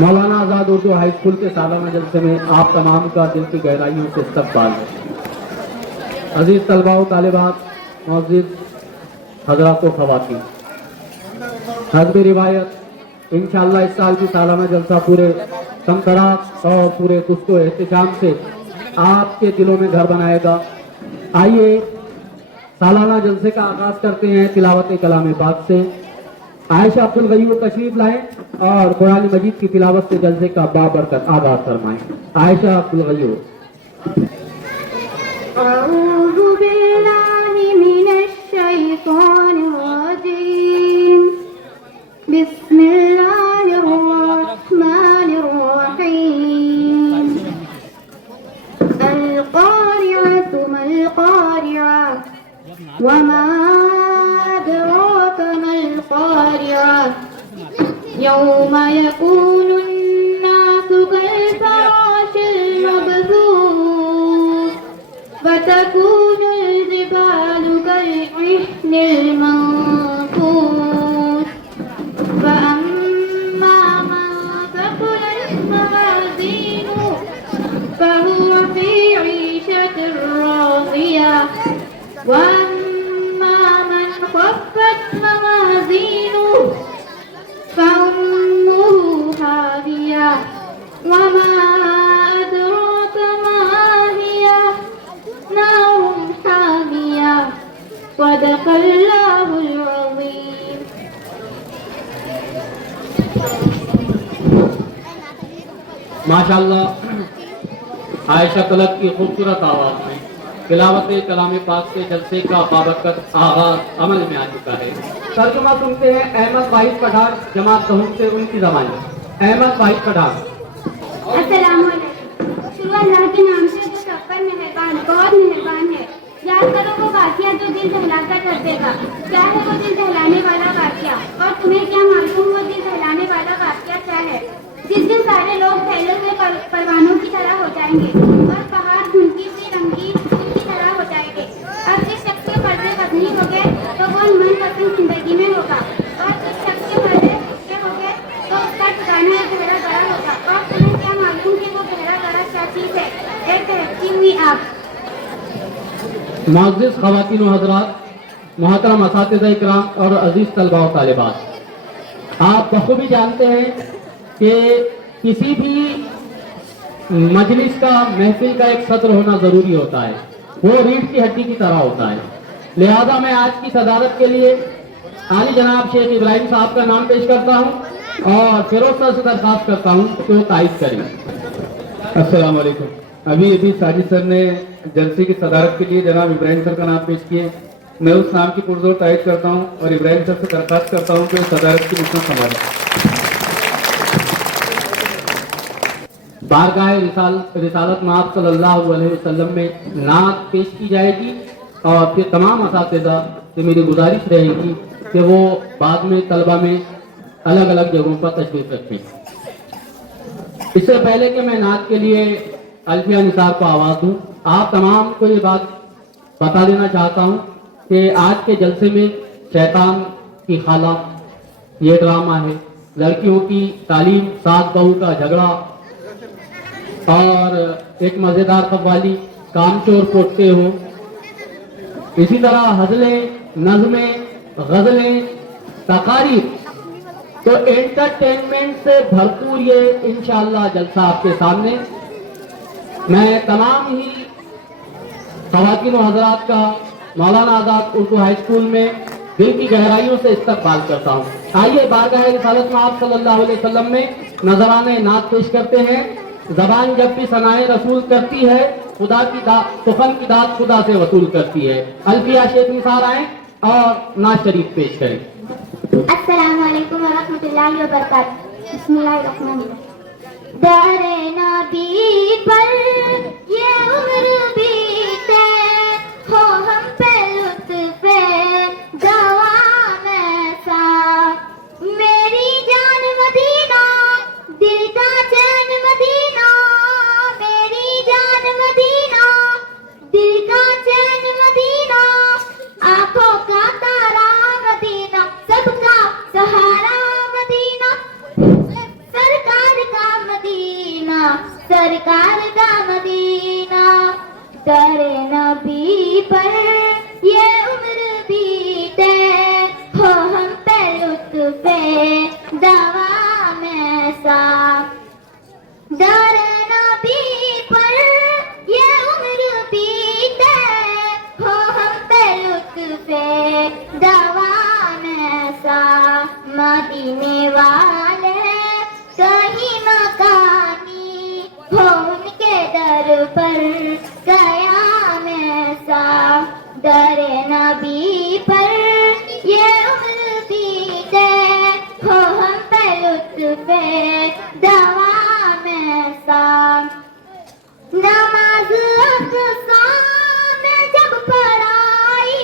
मौलाना आज़ाद Urdu high school के सालाना जलसे में आप तमाम का दिल की गहराइयों से इस्तकबाल है। अजीज तलबा व तालिबात, मौजूद हजरात व ख़वातीन, हस्ब रिवायत इंशाअल्लाह इस साल की सालाना जलसा पूरे तमतराक और पूरे कुश्तो एहतशाम से आपके दिलों में घर बनाएगा। आइए सालाना जलसे का आगाज करते हैं तिलावत कलाम पाक से। आयशा अब्दुल गयूर तशरीफ लाएं और कुरान मजीद की तिलावत से जलसे का बाबरकत आगाज फरमाएं। आयशा अब्दुल गयूर। अऊज़ु बिल्लाहि मिनश शैतानिर रजीम। बिस्मिल्लाहिर रहमानिर रहीम। अल क़ारिअतु मल क़ारिअ वमा अदराक मल क़ारिअ यौम यकूनुन नासु कल-फ़राशिल मबसूस वतकूनुल जिबालु कल-इह्निल मंफूस फ़अम्मा मन थक़ुलत मवाज़ीनुहु फ़हुव फ़ी ईशतिर राज़ियह वअम्मा मन ख़फ़्फ़त मवाज़ीनुहु फ़उम्मुहु हावियह वमा अदराक मा हियह नारुन हामियह सदक़ल्लाहुल अज़ीम। माशाअल्लाह, आयशा तलक की खूबसूरत आवाज में तिलावत कलाम पाक से जलसे का बाबरकत आगाज अमल में आ चुका है। तर्जुमा सुनते हैं अहमद वाहिद पठान जमात दहूम से, उनकी ज़बानी। अहमद वाहिद पठान। अस्सलामु अलैकुम। शुरू अल्लाह के नाम से जो सब पर मेहरबान बहुत मेहरबान है। याद करो वो वाक़या जो दिल दहलाकर कर देगा। क्या है वो दिल दहलाने वाला वाक़या? और तुम्हें क्या मालूम वो दिल दहलाने वाला वाक़या क्या है? जिस दिन सारे लोग फैले हुए परवानों की तरह हो जाएंगे और पहाड़ धुंधली सी रंगीन की तरह हो जाएंगे। अब जिस शख्स के पर्दे बदनी हो गए तो वो मनपसंद जिंदगी में होगा, और जिस शख्स के पर्दे उसके हो गए तो उसका ठिकाना एक गहरा गड़ा होगा। और तुम्हें क्या मालूम कि वो गहरा गड़ा क्या चीज़ है? एक दहकती हुई आग। मुअज़्ज़िज़ ख़वातीन व हज़रात, मोहतरम असातिज़ा इकराम और अजीज तलबा व तालिबात, आप बखूबी जानते हैं कि किसी भी मजलिस का, महफिल का एक सत्र होना जरूरी होता है। वो रीढ़ की हड्डी की तरह होता है। लिहाजा मैं आज की सदारत के लिए आली जनाब शेख इब्राहिम साहब का नाम पेश करता हूँ और फिरोज सर से दरख्वास्त करता हूँ कि वो तारीफ करें। अस्सलाम वालेकुम। अभी साजिद सर ने जलसे की सदारत के लिए जनाब इब्राहिम सर का नाम पेश किए। मैं उस नाम की पुरजोर तारीफ करता हूँ और इब्राहिम सर से दरख्वास्त करता हूँ कि सदारत की मिशन संभालें। बारगाह रिसालत माब सल्लल्लाहु अलैहि वसल्लम में नात पेश की जाएगी और फिर तमाम असातिज़ा से मेरी गुजारिश रहेगी कि वो बाद में तलबा में अलग अलग जगहों पर तशरीफ रखें। इससे पहले कि मैं नात के लिए अल्फिया निसार को आवाज़ दूँ, आप तमाम को ये बात बता देना चाहता हूँ कि आज के जलसे में शैतान की खाला ये ड्रामा है, लड़कियों की तालीम, सास बहू का झगड़ा और एक मजेदार कव्वाली, कामचोर पोटते हो, इसी तरह हजलें, नज़में, गजलें, तकारीफ। तो एंटरटेनमेंट से भरपूर ये इंशाअल्लाह जलसा आपके सामने। मैं तमाम ही ख़वातीन व हज़रात का मौलाना आज़ाद उर्दू हाई स्कूल में दिल की गहराइयों से इस्तकबाल करता हूँ। आइए बारगाह रिसालत में आप सल्लल्लाहु अलैहि वसल्लम में नजराने नात पेश करते हैं। जबान जब भी सनाए रसूल करती है, खुदा की दात, सुखन की दात खुदा से वसूल करती है। अल्फिया शेख निसार आए और नात शरीफ पेश करें। अस्सलामु अलैकुम व रहमतुल्लाहि व बरकातहू। बिस्मिल्लाहिर्रहमानिर्रहीम। दरे नबी पर ये उम्र बीते हो हम पे लुत्फ़े जवान ऐसा, मेरी जान मदीना दिल का चैन मदीना, मेरी जान मदीना दिल का चैन मदीना, आंखों का तारा मदीना सबका सहारा मदीना, सरकार कयाम ऐसा दरे नबी पर ये उम्र बीते हो हम पे लुत्फ़े दवाम ऐसा नमाज अक़सा में जब पढ़ाई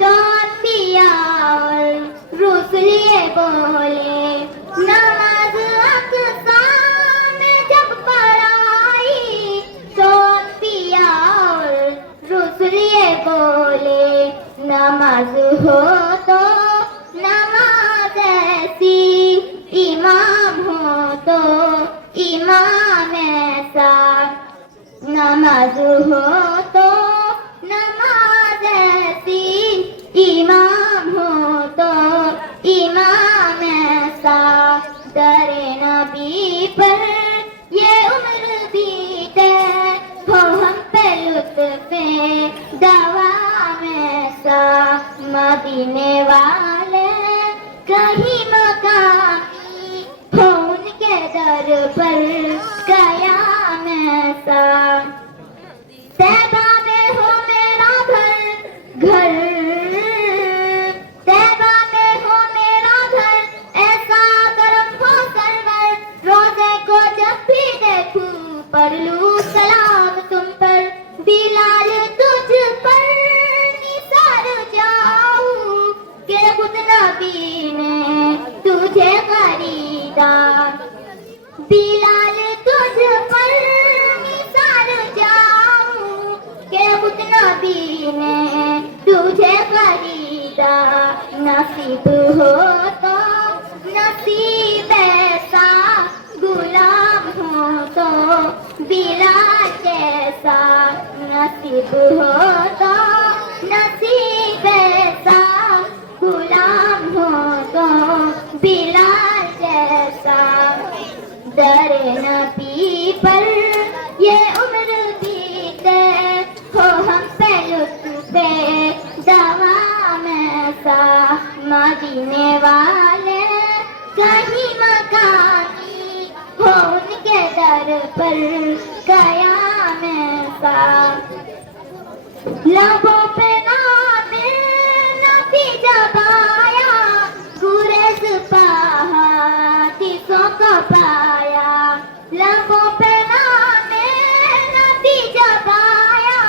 तो अंबिया और रुसूल ये बोले नमाज अक़सा में जब पढ़ाई तो अंबिया और रुसूल ये बोले नमाज हो तो नमाज ऐसी इमाम हो तो इमाम ऐसा नमाज हो तो नमाज ऐसी इमाम हो तो इमाम ऐसा दरे नबी पर ये उम्र बीते हो हम पे लुत्फ़े दवाम ऐसा मदीने वाले कहीं मकामी हो उनके दर पर कयाम ऐसा तैबा में हो मेरा घर तैबा में हो मेरा घर ऐसा करम हो सरवर रोजे को जब भी देखूं पढ़ लूं सलाम तुम पर बिलाल तुझ पर निसार जाऊं के खुद नबी ने तुझे खरीदा बिलाल तुझ पर निसार जाऊं के खुद नबी ने तुझे खरीदा नसीब हो तो नसीब ऐसा गुलाम हो तो बिलाल जैसा नसीब हो तो नसीब ऐसा गुलाम हो तो बिलाल जैसा दरे नबी पर ये उम्र बीते हो हम पे लुत्फ़े दवाम ऐसा मदीने वाले कहीं मकामी हो उनके दर पर कयाम ऐसा लबों पे नामे नबी जब आया गुरेज पहाड़ों को पाया लबों पे नामे नबी जब आया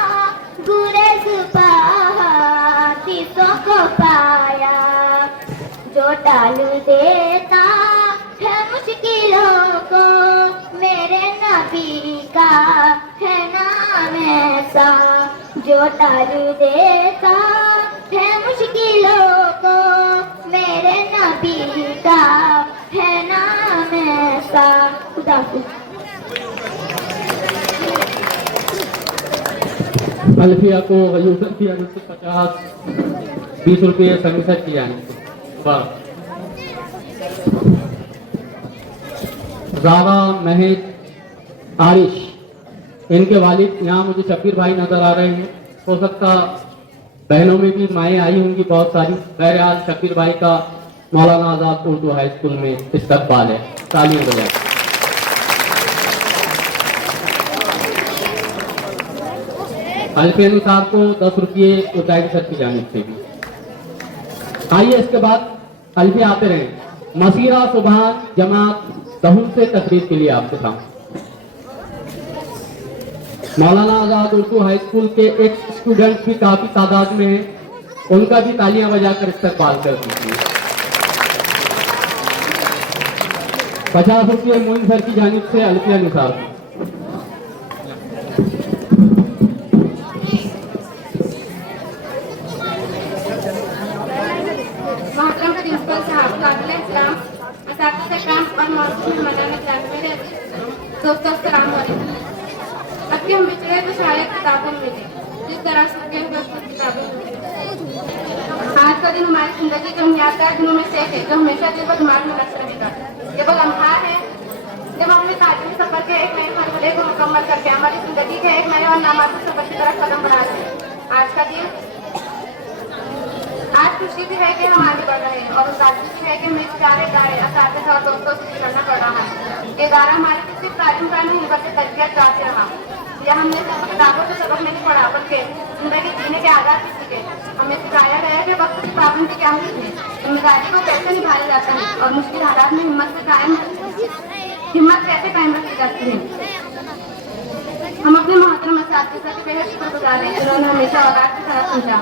गुरेज पहाड़ों को पाया जो टाल देता है मुश्किलों को मेरे नबी का है नाम ऐसा जो टाल देता है मुश्किलों को मेरे नबी का है नाम ऐसा खुदा अल्फिया को वयूसन की 50-20 रुपये समिसत की जानी वाह ज़ारा महज आरिश इनके वालिद यहाँ मुझे शब्बीर भाई नजर आ रहे हैं हो सकता बहनों में भी माएँ आई होंगी बहुत सारी बहरहाल शब्बीर भाई का मौलाना आजाद उर्दू हाई स्कूल में इस्तकबाल है तालियां बजाएं। अल्फिया निसार को 10 रुपये उदाई सर की जानिब से भी। आइए इसके बाद अल्फिया आते रहे मसीरा सुबहान जमात दहुम से तकरीर के लिए आपके सामने मौलाना आजाद उर्दू हाई स्कूल के एक स्टूडेंट भी काफी तादाद में हैं उनका भी तालियां बजाकर इस्तकबाल कर दीजिए। 50 रुपये मोइन सर की जानिब से अल्फिया निसार को। मोहतरम प्रिंसिपल साहब काबिल इस्लाम असातिज़ा काम और मौजूद मेहमानान इज़्ज़त मेरे दोस्तों अस्सलाम वालेकुम। अब कि हम बिछड़े तो शायद किताबें मिले जिस तरह से किताबें मिले। आज का दिन हमारी जिंदगी के यादगार दिनों में से एक है जो हमेशा दिल को दिमाग में रख रहेगा। ये वो लम्हा है जब हमने तालीमी सफर के एक नए मरहले को मुकम्मल करके हमारी जिंदगी के एक नए और नामालूम सफर की तरफ कदम बढ़ा रहे। आज का दिन आज खुशी भी है कि हम आगे बढ़ रहे हैं और उदासी भी है कि हमें सारे गाड़े असातिज़ा और दोस्तों से गुजरना पड़ रहा है। ये गारा हमारे सिर्फ तालीम का नहीं बल्कि तरबियत का से रहा। दिया। हमने सिर्फ किताबों से सबक नहीं पढ़ा बल्कि जिंदगी जीने के आदत भी सीखे। हमें सिखाया गया कि वक्त की पाबंदी क्या होती है, जिम्मेदारी को कैसे निभाया जाता है और मुश्किल हालात में हिम्मत कैसे कायम रखी जाती है। हम अपने मोहतरम असातिज़ा के बेहद शुक्रगुजार हैं, जिन्होंने हमेशा औलाद की तरह समझा,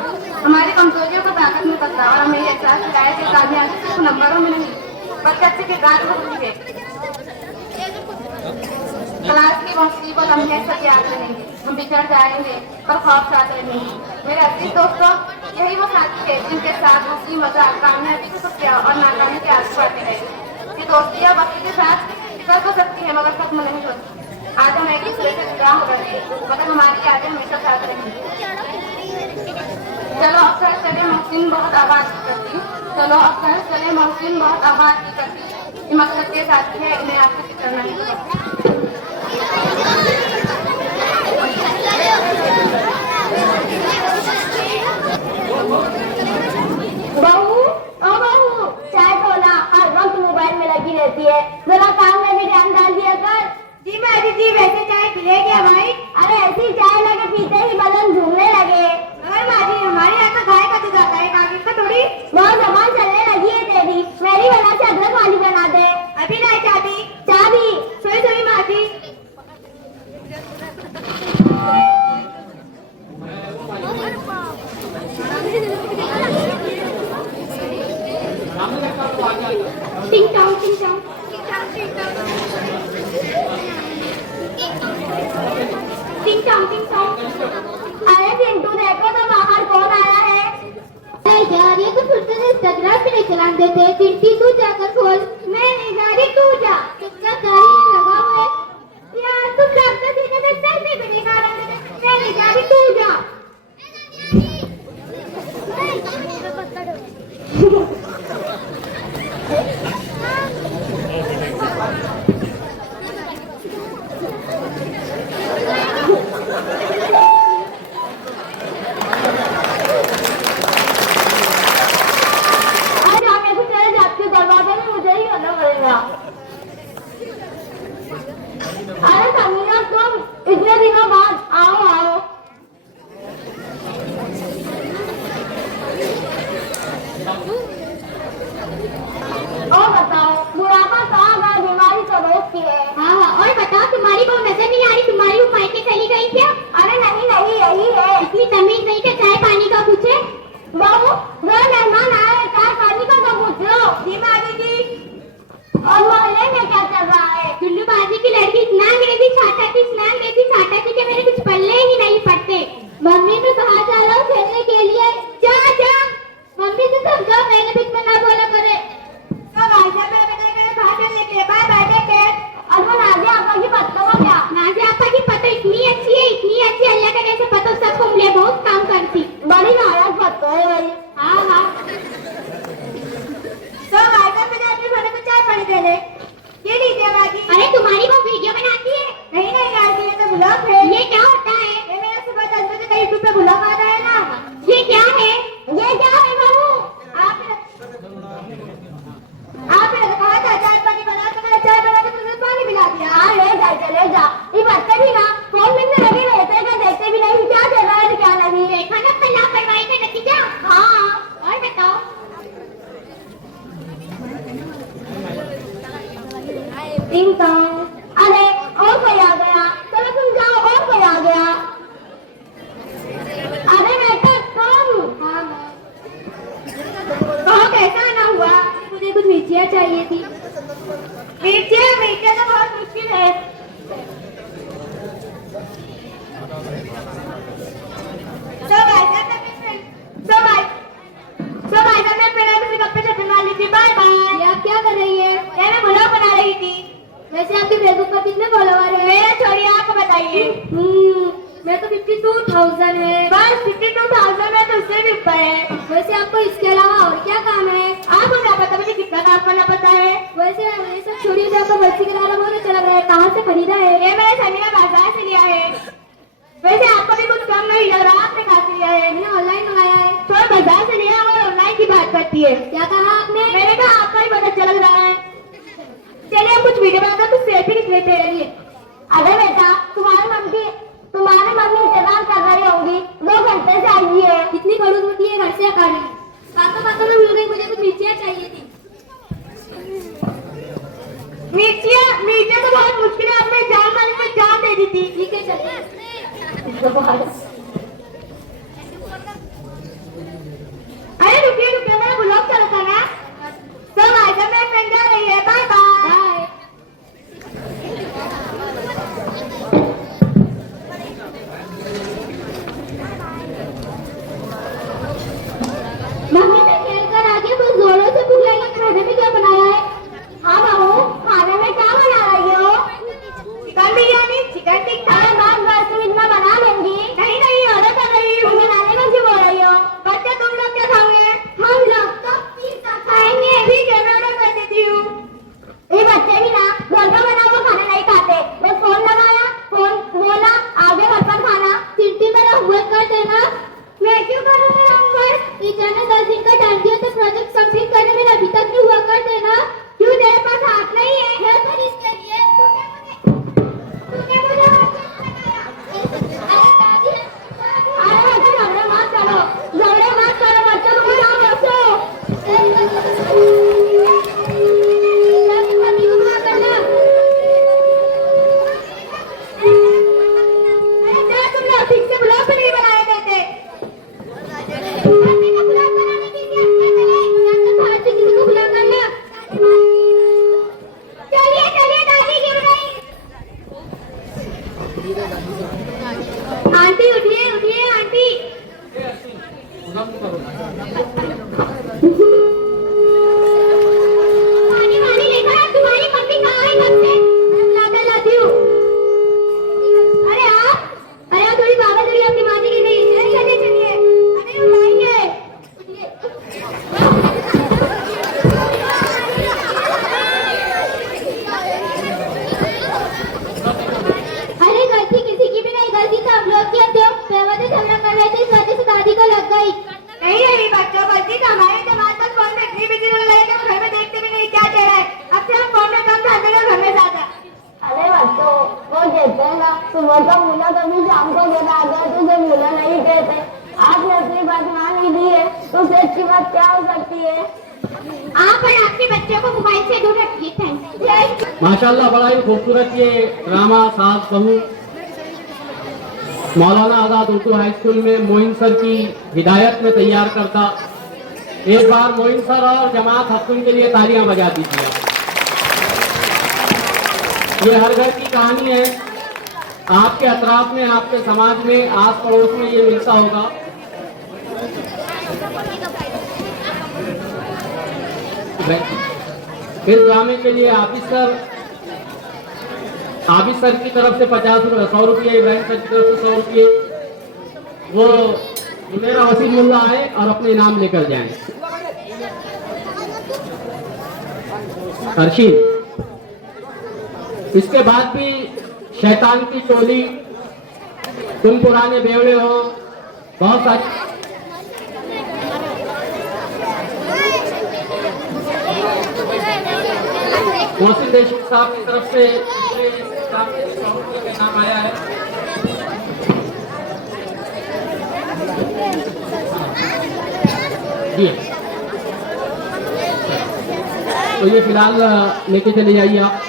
हमारी कमजोरियों को ताकत में बदला और हमें यह एहसास दिलाया कि कामयाबी सिर्फ नंबरों में नहीं बल्कि अच्छे किरदार में होती है। क्लास की मुसीबत हम सब याद करेंगे, हम बिछड़ जाएंगे पर खौफ साथ रहेंगे। मेरे अजीज दोस्तों, यही वो साथी है जिनके साथ हंसी मजाक कामयाबी के सत्या और नाकामी के आंसू बढ़ते गए। ये दोस्तियां वक्त के साथ बिखर तो सकती है मगर खत्म नहीं होती। आज हम एक दूसरे से जुदा हो गए मगर हमारी यादें हमेशा साथ रहेंगी। चलो अक्सर चले मोहसिन बहुत आबाद की करती, चलो अक्सर चले मोहसिन बहुत आबाद की करती। ये मकसद के साथी है, इन्हें आपसे फिक्र नहीं होगा। बहू ओ बहू, चाय तो ना हर वक्त मोबाइल में लगी रहती है, जरा काम में भी ध्यान डाल दिया कर। जी माजी जी, वैसे चाय पिए क्या भाई? अरे ऐसी चाय लगे पीते ही बदन झूमने लगे। अरे माजी, हमारे यहाँ तो गाय का दूध आता है, कागज का थोड़ी। बहुत जबान चलने लगी है तेरी, मेरी बना से अदरक वाली बना दे। अभी ना चाबी चाबी सोई सोई माजी। टिंग टॉन्ग टिंग टॉन्ग टिंग टॉन्ग टिंग टॉन्ग। अरे चिंटू, देखो तो बाहर कौन आया है। अरे यार, ये तो फिर से इंस्टाग्राम पे नहीं चलान देते। चिंटी तू जाकर खोल। मैं नहीं जा रही, तू जा। कितना गाड़ी लगा हुआ है यार, तुम रास्ते सीधे से सेल्फी भी नहीं खा रहे। मैं नहीं जा रही, तू जा। अरे समीना, तुम इतने दिनों बाद आओ आओ। और बताओ, बुढ़ापा कहाँ गया? बीमारी तो रोज की है। हाँ हाँ, और बताओ, तुम्हारी बहू नजर नहीं आ रही? तुम्हारी वो मायके चली गई क्या? अरे नहीं नहीं, यही है। इतनी तमीज नहीं कि चाय पानी का पूछे। बहू, घर मेहमान आए, चाय पानी का तो पूछ लो। जी माजी जी। और मोहल्ले में क्या चल रहा है? गुल्लू बाजी की लड़की स्नान गई थी, छाटा थी कि मेरे कुछ पल्ले ही नहीं पड़ते। मम्मी मैं बाहर जा रहा हूँ खेलने के लिए। जा जा, मम्मी से समझाओ, मैंने बीच में ना बोला करे। तो राजा मेरे बेटे गए बाहर खेलने के लिए। Bye bye, take care. और वो नाज़िया आपा की पत्तों को क्या? नाज़िया आपा की पत्तों इतनी अच्छी है, अल्लाह का कैसे पत्तों सबको मिले, बहुत काम करती। बड़ी नाराज पत्तों है भाई। हाँ हाँ। तो राजा मैंने अपने भाई को चाय पानी दे दे। ये लीजिए बाजी। अरे तुम्हारी वो वीडियो बनाती है? नहीं नहीं यार, ये तो ब्लॉग है। ये क्या होता है? ये मेरा सुबह 10 बजे का यूट्यूब पे ब्लॉग आ रहा है ना। ये क्या है? ये क्या है बहू? आपने कहा था चाय पानी बना, तो मैंने चाय बना के तुझे पानी मिला दिया। हाँ ले जा, चले जा। ये बच्चे भी ना फोन में लगे रहते हैं, देखते भी नहीं क्या चल रहा है क्या नहीं। देखा ना पहला लापरवाही का नतीजा। हाँ, और बताओ। टिंग टॉन्ग। अरे और कोई आ गया, चलो तुम जाओ, और कोई आ गया। अरे बेटा तुम। हाँ तो कैसा आना हुआ? मुझे कुछ मिर्चियाँ चाहिए थी। मिर्चियाँ तो बहुत मुश्किल है। Bye bye. आप क्या कर रही है? मैं ब्लॉग बना रही थी। वैसे आपके फेसबुक पर कितने फॉलोवर है? मेरा छोड़िए, आपको बताइए। मैं तो 52,000 है। बस 52,000 में तो उससे भी ऊपर है। वैसे आपको इसके अलावा और क्या काम है? आपको क्या पता मुझे कितना काम करना पड़ता है? वैसे ये सब छोड़िए, जो आपको बच्ची के लाना बहुत अच्छा लग रहा है, कहाँ से खरीदा है? ये मैंने समीना बाजार से लिया है। वैसे आपको भी कुछ कम नहीं लग रहा, आपने कहाँ से लिया है? मैंने ऑनलाइन मंगाया है। थोड़ा बाजार से लिया और ऑनलाइन की बात करती है। क्या कहा आपने? मैंने कहा आपका ही बहुत अच्छा लग रहा है। चलिए हम कुछ वीडियो बनाते हैं, तो सेल्फी खींच लेते हैं। अरे बेटा, तुम्हारी थी। ठीक है चलिए। अरे रुकिए रुकिए, मेरा ब्लॉग चल रहा है। तो भाई साहब मेरी फ्रेंड जा रही है, बाय बाय। मम्मी ने खेल कर आगे कुछ जोरों से पूछ रही है, खाने में क्या बनाया है? हाँ बाबू, खाने में क्या बना रही हो? Chicken biryani, chicken tikka. बस तुम इतना बना लेंगी? नहीं नहीं, ऑर्डर कर रही हूँ। बनाने को क्यों बोल रही हो? बच्चे तुम लोग क्या खाओगे? हम लोग तो पिज्जा खाएंगे। ठीक है, मैं ऑर्डर कर देती हूँ। ये बच्चे भी ना घर का बना हुआ खाना नहीं खाते। बस फोन लगाया, फोन बोला, आगे घर पर खाना। चिट्ठी मेरा होमवर्क कर देना। मैं क्यों करूँगी होमवर्क? टीचर ने 10 दिन का टाइम दिया तो प्रोजेक्ट कंप्लीट करने में अभी तक नहीं हुआ, कर देना। क्यों तेरे पास हाथ नहीं है? तो इसके लिए तूने मुझे अरे झगड़े मत करो, झगड़े मत करो बच्चों, तुम जाओ बच्चों। तुम लोग ठीक से ब्लॉग भी नहीं बनाए देते। चलिए चलिए, दादी गिर गई। आंटी उठिए उठिए आंटी। पानी वानी लेकर आ, तुम्हारी मम्मी कहाँ है? कब से लाता लाती हूँ। अरे आप थोड़ी बाबा थोड़ी अपनी माँ की नहीं। चलिए चलिए, अरे उठाइए। अरे गलती किसी की भी नहीं, गलती तो हम लोग की। अब पेवा से झगड़ा कर रहे थे, इस वजह से दादी को लग गई। नहीं नहीं बच्चों, गलती तो हमारे। जमात तक फोन में इतनी बिजी हो रही है कि वो घर में देखते भी नहीं क्या चल रहा है। अब से हम फोन में कम खाते हैं, घर में ज्यादा। अरे बच्चों, वो कहते हैं ना, सुबह का मूला कभी शाम को गिरा गया तो उसे मूला नहीं कहते। आपने अपनी बात मान ही ली है तो उससे अच्छी बात क्या हो सकती है? आप और आपके बच्चों को मोबाइल से दूर रखिए। Thank you. माशाल्लाह, बड़ा ही खूबसूरत ये ड्रामा सास बहू मौलाना आजाद उर्दू हाई स्कूल में मोइन सर की हिदायत में तैयार करता। एक बार मोइन सर और जमात हफ्तुन के लिए तालियां बजा दीजिए। ये हर घर की कहानी है। आपके अतराफ में, आपके समाज में, आस पड़ोस में ये मिलता होगा। इस ड्रामे के लिए आबिद सर की तरफ से 100 रुपये, इब्राहिम सर की तरफ से 100 रुपये। वो मेरा वसीम मुल्ला आए और अपने इनाम लेकर जाएं। अर्शीद, इसके बाद भी शैतान की टोली, तुम पुराने बेवड़े हो, बहुत सारी मोहसिन देशमुख साहब की तरफ से नाम आया है। जी, तो ये फिलहाल लेके चले जाइए आप।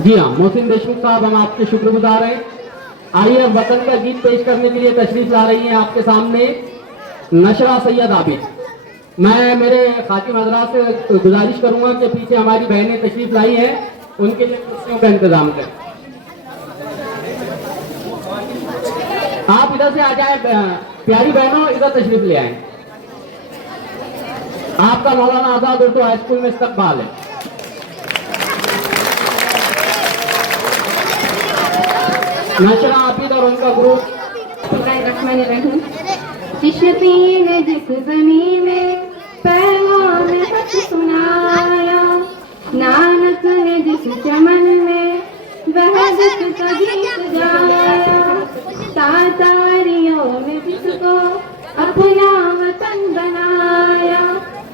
जी हाँ, मोहसिन देशमुख साहब, हम आपके शुक्रगुजार हैं। आइए अब वतन का गीत पेश करने के लिए तशरीफ ला रही हैं आपके सामने नशरा सैयद आबिद। मैं मेरे खातिम हजरात से गुजारिश करूंगा कि पीछे हमारी बहनें तशरीफ लाई हैं, उनके लिए कुर्सियों का इंतजाम करें। आप इधर से आ जाए, प्यारी बहनों इधर तशरीफ ले आए। आपका मौलाना आजाद उर्दू हाई स्कूल में इस्तकबाल है। नशरा आबिद और उनका ग्रुप। चिश्ती ने जिस ज़मीं में पैगाम हक सुनाया, नानक ने जिस चमन में वहदत का गीत गाया, तातारियों ने जिसको अपना वतन बनाया,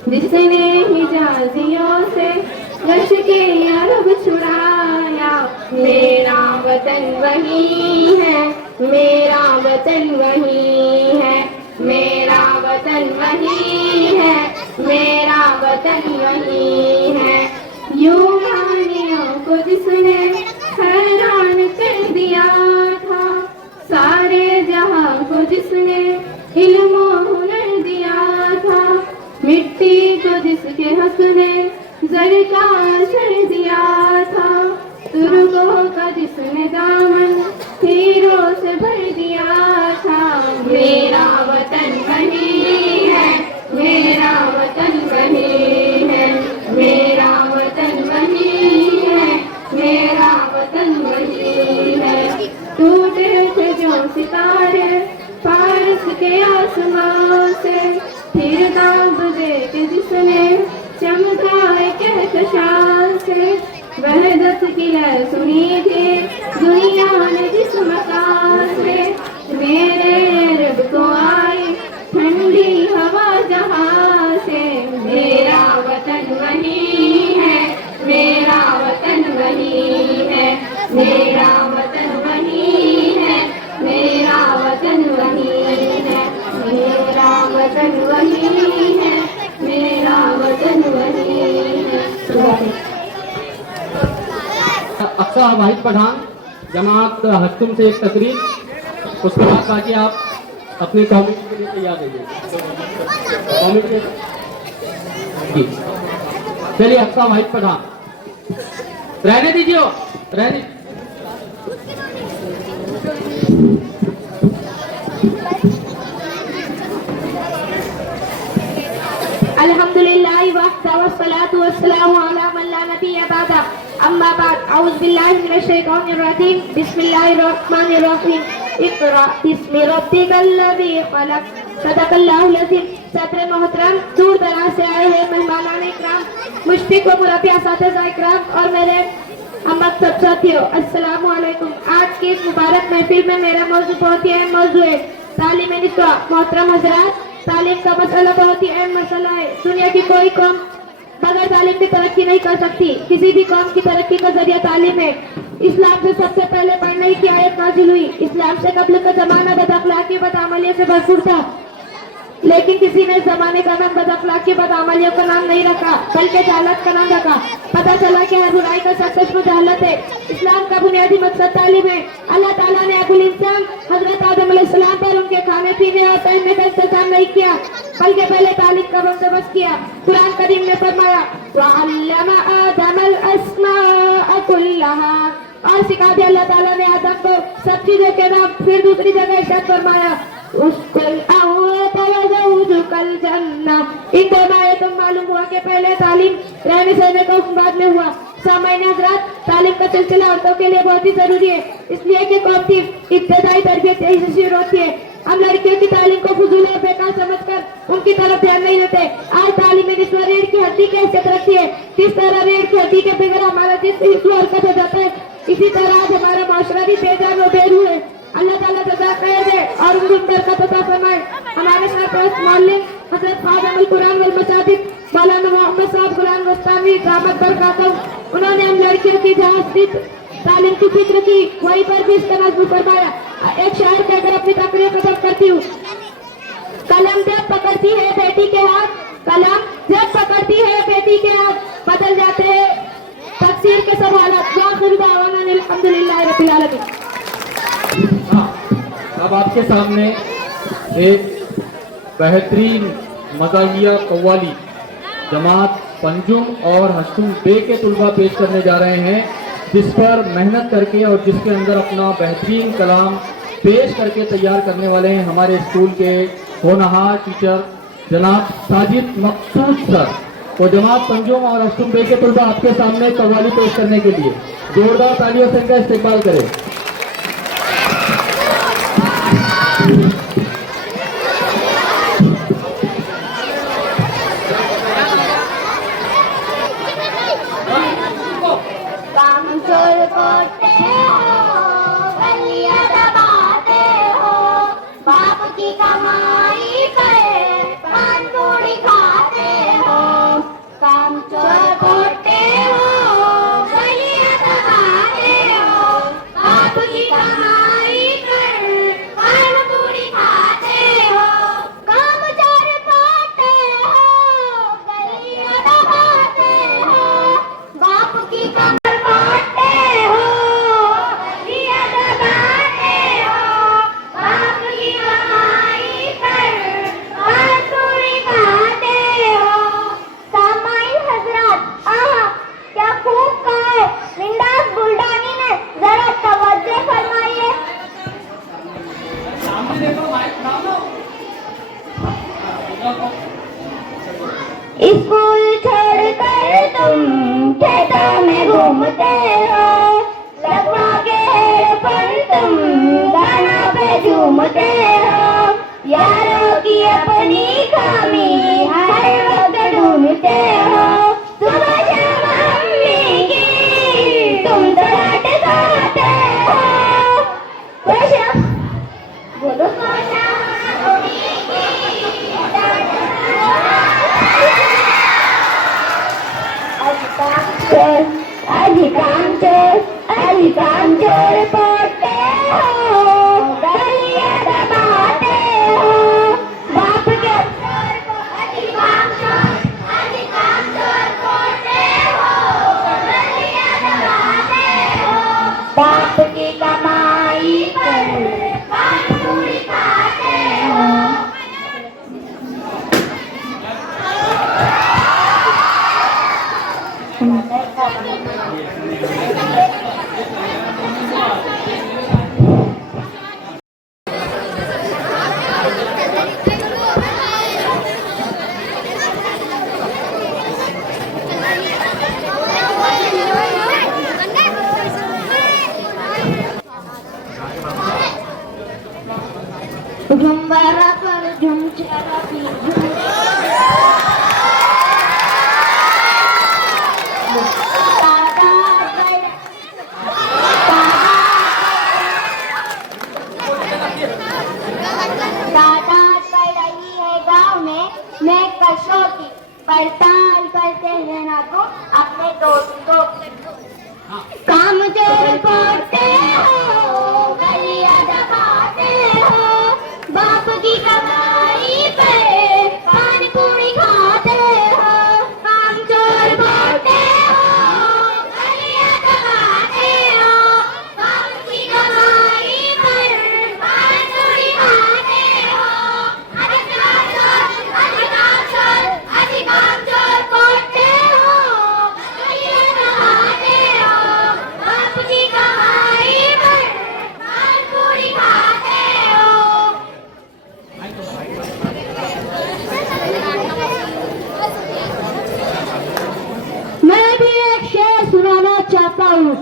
जिसने हिजाजियों से लश्के अरब छुड़ाया। मेरा वतन वही है, मेरा वतन वही है, मेरा वतन वही है, मेरा वतन वही है। यूं इल्म हुनर दिया था, मिट्टी को जिसके हक ने जर का सर दिया था, तुर्कों का जिसने दामन हीरों से भर दिया था। मेरा वतन वही है, मेरा वतन वही है, मेरा वतन वही है, मेरा वतन वही है। टूटे थे जो सितारे फारस के आसमां से, फिर दाब दे के जिसने चमकाए कहकशां से, वहदत की लय सुनी थी दुनिया ने जिस मकान से। मेरे रब को आई ठंडी हवा जहां से, मेरा वतन वही है, मेरा वतन वही है, मेरा वतन वही है, मेरा वतन वही है, मेरा वतन वही है, मेरा वतन वही है। अक्सा वाहिद पठान जमात हस्तुम से एक तकरीर, उसके बाद ताकि आप अपने कॉमेडी के लिए तैयार रहिए। कॉमेडी जी चलिए, अक्सा वाहिद पठान रहने दीजिए, रहने। अल्हम्दुलिल्लाह वहदा वस्सलातु वस्सलामु अला मन ला नबिय्य बअदा, अम्मा बाद, औज़ु बिल्लाहि मिनश शैतानिर रजीम, बिस्मिल्लाहिर रहमानिर रहीम, इक़रा बिस्मि रब्बिकल लज़ी खलक़, सदक़ल्लाहुल अज़ीम। सदर मोहतरम, दूर दराज से आए हैं मेहमानान इकराम, मुश्फिक व मुरब्बी असातिज़ा इकराम और मेरे हम सब साथियों, अस्सलामु अलैकुम। आज की इस मुबारक महफिल में मेरा मौजू बहुत ही अहम मौजू है, तालीम निस्वा। मोहतरम हज़रात, तालीम का मसला बहुत ही अहम मसला है। दुनिया की कोई कौम बगैर तालीम की तरक्की नहीं कर सकती। किसी भी कौम की तरक्की का जरिया तालीम है। इस्लाम से सबसे पहले पढ़ने की आयत नाजिल हुई। इस्लाम से कब्ल का जमाना बदअखलाकी बदअमलियों से भरपूर था, लेकिन किसी ने इस जमाने का नाम बदअखलाकी बदअमलियों का नाम नहीं रखा, बल्कि जहालत का नाम रखा। पता चला कि हर बुराई का सचमुच जहालत है। इस्लाम का बुनियादी मकसद तालीम है। अल्लाह ताला ने अबुल इंसान हजरत आदम अलैहिस्सलाम पर उनके खाने पीने और पहनने का इंतजाम नहीं किया, बल्कि पहले तालीम का बंदोबस्त किया। कुरान करीम ने फरमाया, वअल्लमा आदमल अस्माअ कुल्लहा, और सिखा दिया अल्लाह ताला ने आदम को सब चीजों के नाम। फिर दूसरी जगह इरशाद फरमाया, कल जन्ना। इन दोनों आयतों में मालूम हुआ कि पहले तालीम रहने सहने का हुक्म बाद में हुआ। सामान्य हज़रात, तालीम का सिलसिला औरतों के लिए बहुत ही जरूरी है, इसलिए कि कौम की इब्तदाई तरबियत यही से शुरू होती है। हम लड़कियों की तालीम को फजूल और बेकार समझकर उनकी तरफ ध्यान नहीं देते। आज तालीम निस्वा रीढ़ की हड्डी की हैसियत रखती है। जिस तरह रीढ़ की हड्डी के बगैर हमारा जिस हिस्सा हरकत हो जाता है, इसी तरह आज हमारा माशरा भी बेजान और बेरू है। अल्लाह ताला जज़ा खैर दे और उनको बरकत अता फरमाए। हमारे सरपरस्त मौलवी हज़रत खादिमुल कुरान वल मसाजिद मौलाना मोहम्मद साहब गुलाम रस्तावी दामत बरकातहू, उन्होंने हम लड़कियों की जहाँ तालीम की फिक्र की, वहीं पर भी इसका नज़्म फरमाया। एक शायर कहकर अपनी तकरीर खत्म करती हूँ। कलम जब पकड़ती है बेटी के हाथ, कलम जब पकड़ती है बेटी के हाथ, बदल जाते हैं तकसीर के सब हालात। वाखिर दावाना अल्हम्दुलिल्लाहि रब्बिल आलमीन। अब आपके सामने एक बेहतरीन मज़ाहिया कव्वाली जमात पंजुम और हश्तुम बे के तुलबा पेश करने जा रहे हैं, जिस पर मेहनत करके और जिसके अंदर अपना बेहतरीन कलाम पेश करके तैयार करने वाले हैं हमारे स्कूल के होनहार टीचर जनाब साजिद मकसूद सर। तो जमात पंजुम और हश्तुम बे के तुलबा आपके सामने कव्वाली पेश करने के लिए जोरदार तालियों से इनका इस्तेमाल करें। घूमते हो, यारों की अपनी खामी हर वक्त ढूंढते हो। सुबह शाम हम की तुम तो डांट खाते हो। बोलो अधिकांश पढ़ते हो, गलियां दबाते हो, बाप के अधिकांश पढ़ते हो, गलियां दबाते हो, बाप की कमाई पर पान पूरी खाते हो। झुम्बारा पर झुमचारा पी दादा कर रही है गाँव में मैं कशों की पड़ताल करते रहना तो अपने दोस्तों काम चोर पढ़ते हो, गलियां दबाते हो, बाप की कमाई पे पान पूरी खाते हो। काम चोर पढ़ते हो, गलियां दबाते हो, बाप की कमाई पर पान पूरी खाते हो। अधिकांश पढ़ते हो, गलियां दबाते हो, बाप की कमाई पर पान पूरी खाते हो। मैं भी एक शेर सुनाना चाहता हूँ।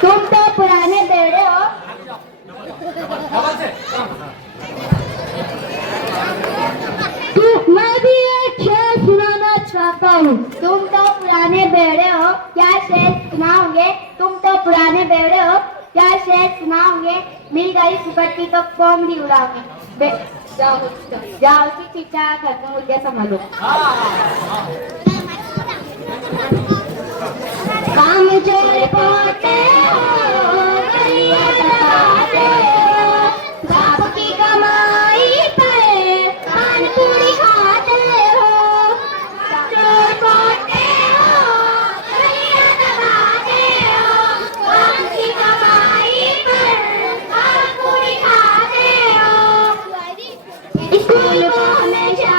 तुम तो पुराने बेड़े हो, मैं भी एक शेर सुनाना चाहता हूँ। तुम तो पुराने बेड़े हो, क्या शेर सुनाओगे? तुम तो पुराने बेड़े हो, क्या शेर सुनाओगे? मिल गई सुपट्टी तो कौम भी उड़ाओगे। जाओ की चिट्ठा घर को मुझे संभालो। काम चोर पढ़ते हो, गलियां दबाते हो, बाप की कमाई पे पान पूरी खाते हो। चोर पढ़ते हो, गलियां दबाते हो, बाप की कमाई पर पान पूरी खाते हो। स्कूल को हमेशा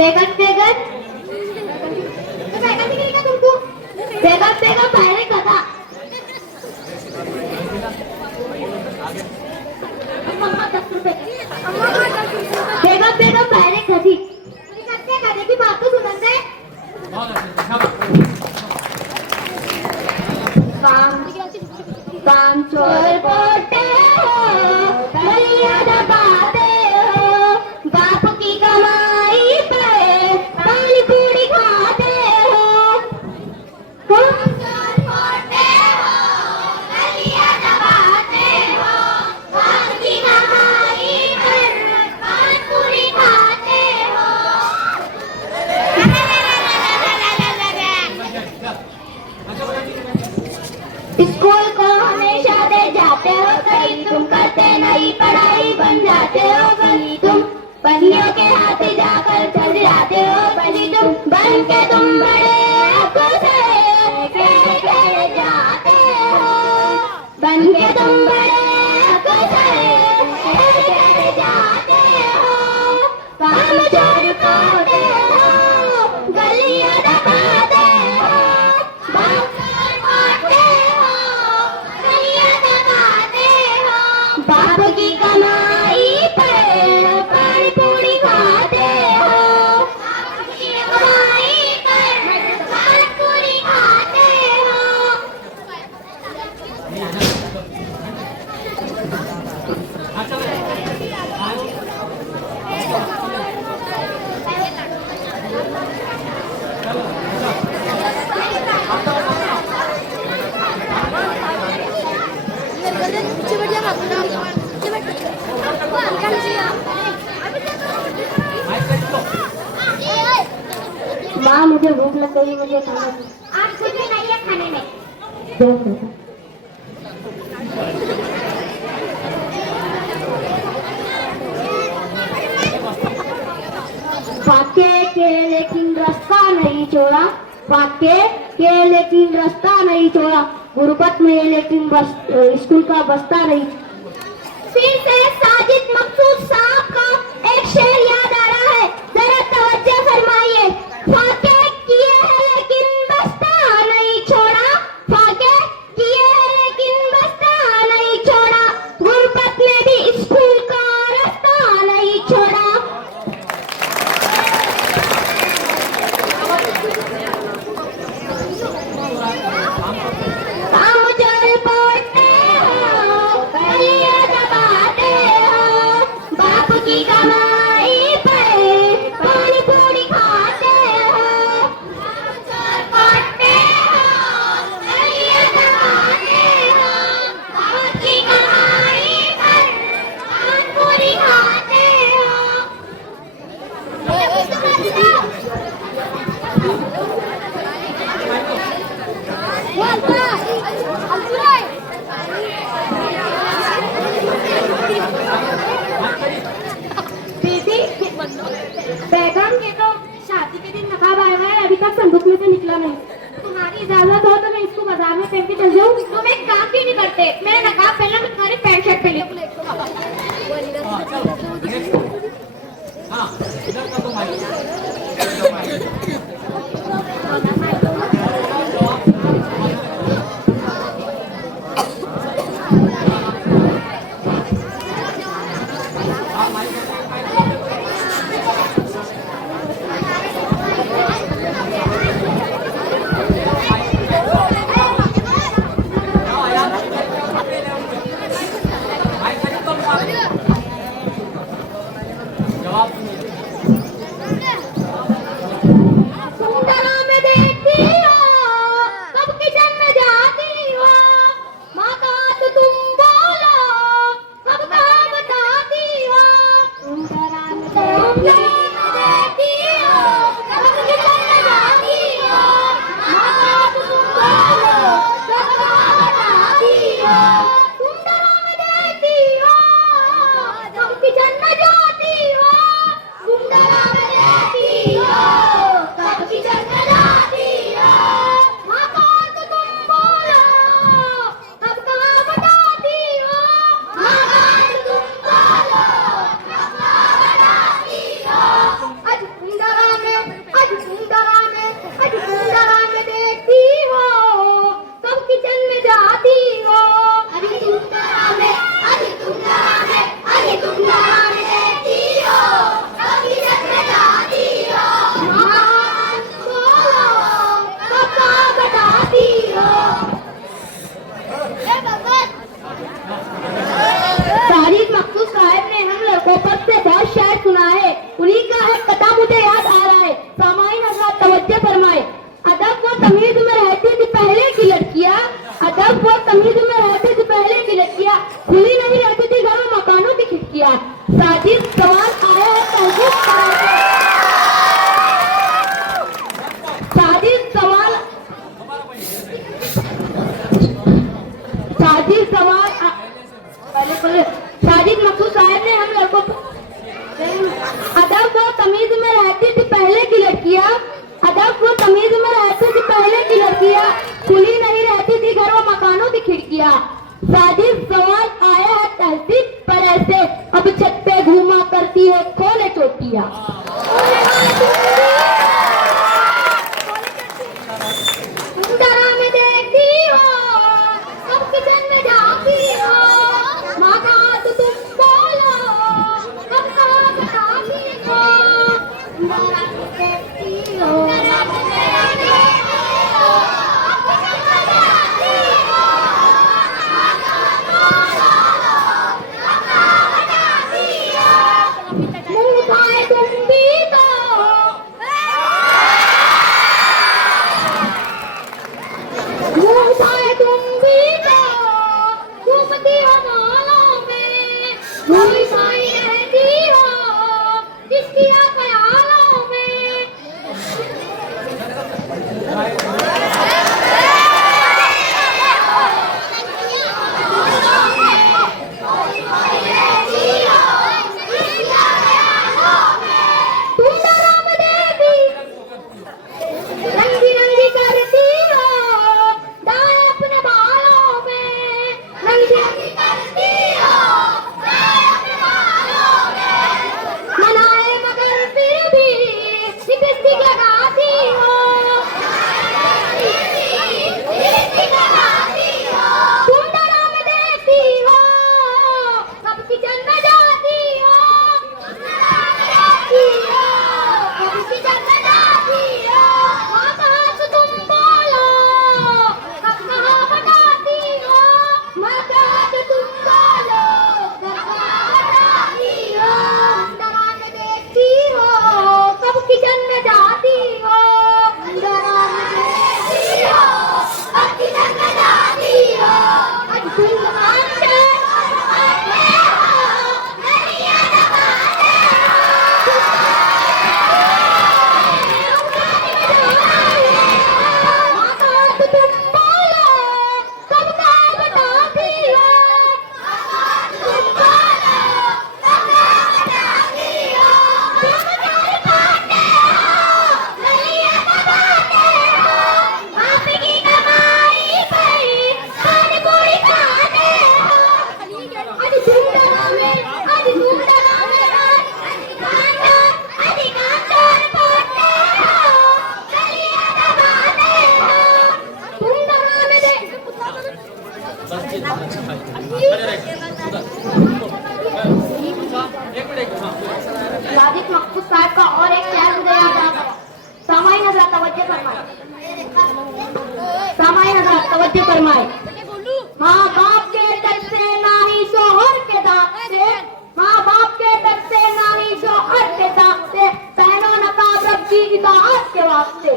बेगन बेगन तो बेगन दिखेगा तुमको बेगन बेगन पहले कथा अम्मा 10 रुपए बेगन बेगन पहले कथी मुझे करते गधे की बात तो सुनन दे काम चोर पोटे हो गलियां दबाते हो बाप की कमाई पे पानी पूरी खाते हो काम चोर पोटे हो गलियां दबाते हो बाप की कमाई पे पानी पूरी खाते हो स्कूल को हमेशा दे जाते हो कहीं तुम करते नहीं पढ़ाई बन जाते हो बनी तुम बनियों के हाथ जाकर चल जाते हो बनी तुम बन के तुम बड़े अफसर कह जाते हो बन के तुम बड़े अफसर कह जाते हो काम चोर पाते हो गलियां दबाते हो बाप पाते हो गलियां दबाते हो बाप की कमाई पर पानी पूरी खाते हो बाप की कमाई पर पानी पूरी खाते हो माँ मुझे भूख लग गई मुझे खाना आज कुछ भी नहीं है खाने में पाके के लेकिन रास्ता नहीं छोड़ा पाके के लेकिन रास्ता नहीं छोड़ा गुरुपत में लेकिन बस स्कूल का बस्ता नहीं फिर से साजिद मकसूद साहब का एक शेर याद आ रहा है जरा तवज्जो फरमाइए फाके किए हैं लेकिन बस्ता नहीं छोड़ा फाके किए हैं लेकिन बस्ता नहीं छोड़ा गुरुपत में भी स्कूल का रास्ता नहीं छोड़ा काम चोर पोते हो गलियां दबाते हो बाप की कमाई पर पानी पूरी खाते हो काम चोर पोते हो गलियां दबाते हो बाप की कमाई पर पानी पूरी खाते बैगन के तो शादी के दिन नकाब आया है अभी तक संदूक में से निकला नहीं तुम्हारी इजाजत हो तो मैं इसको बाजार में पहन के चल जाऊँ तुम एक काम क्यों नहीं करते मैंने नकाब पहना तो तुम्हारी पैंट शर्ट पहनी कोपत से बहुत शायर सुनाए, उन्हीं का एक कथा मुझे याद आ रहा है। सामाईन हज़रात तवज्जो फरमाए। अदब वो तमीज में रहती थी पहले की लड़कियां, अदब वो तमीज में रहती थी पहले की लड़कियां, खुली नहीं रहती थी घरों मकानों की खिड़कियां। साजिद सवाल आया है तहजीब पर, साजिद सवाल साजिद मकसूद साहब ने हम लड़कों अदब वो तमीज में रहती थी पहले की लड़कियां, अदब वो तमीज में रहती थी पहले की लड़कियां, खुली नहीं रहती थी घरों मकानों की खिड़कियां। साजिद सवाल आया है तहजीब पर ऐसे, अब छत पे घूमा करती है खोले चोटियां। दरा में देखती हो, अब किचन में जाती हो, माँ का हाथ तुम बोलो, कब कहाँ बताती हो। दरा में देखती हो, मुँह खाए तुम भी तो, मुँह खाए तुम भी तो, घूमती हो नालों में, भूली साई रहती हो किसकी ख्यालों में। तुम डराम देवी रंगी रंगी करती हो, डाले अपने बालों में, रंगी रंगी करती हो, डाले अपने बालों में, मनाए मगर फिर भी लिपस्टिक लगाती हो, लिपस्टिक लगाती हो। तुम डराम देती हो, कब किचन में जाती हो, जाती हो, कब किचन में जाती हो, माँ का हाथ तुम बोलो, कब कहाँ बताती हो, माँ का हाथ तुम बोलो, कब कहाँ बताती हो। डरा में देखती हो, कब किचन में जाती हो, डरा में देखती हो, कब किचन में जाती हो। आज तुम आते हो, नहीं आना पाते हो, माँ का हाथ तुम बोलो, कब कहाँ बताती हो, तुम बोलो, कब कहाँ बताती हो। तुम प्यार पाते हो, नहीं आना पाते हो, बाप की कमाई पर खाने पूरी खाते हो। आज तुम डरा में, आज तुम डरा में अधिकांतर बोलते हो, नहीं आना पाते हो। तुम डरा में साजिद मकसूद साहब का और एक शेर मुझे याद आ गया। सामाईन हज़रात तवज्जो फरमाए, सामाईन हज़रात तवज्जो फरमाए। माँ बाप के दर से ना ही शोहर के दाग से, माँ बाप के दर से ना ही शोहर के दाग से, पहनो नकाब रब की इताअत के वास्ते।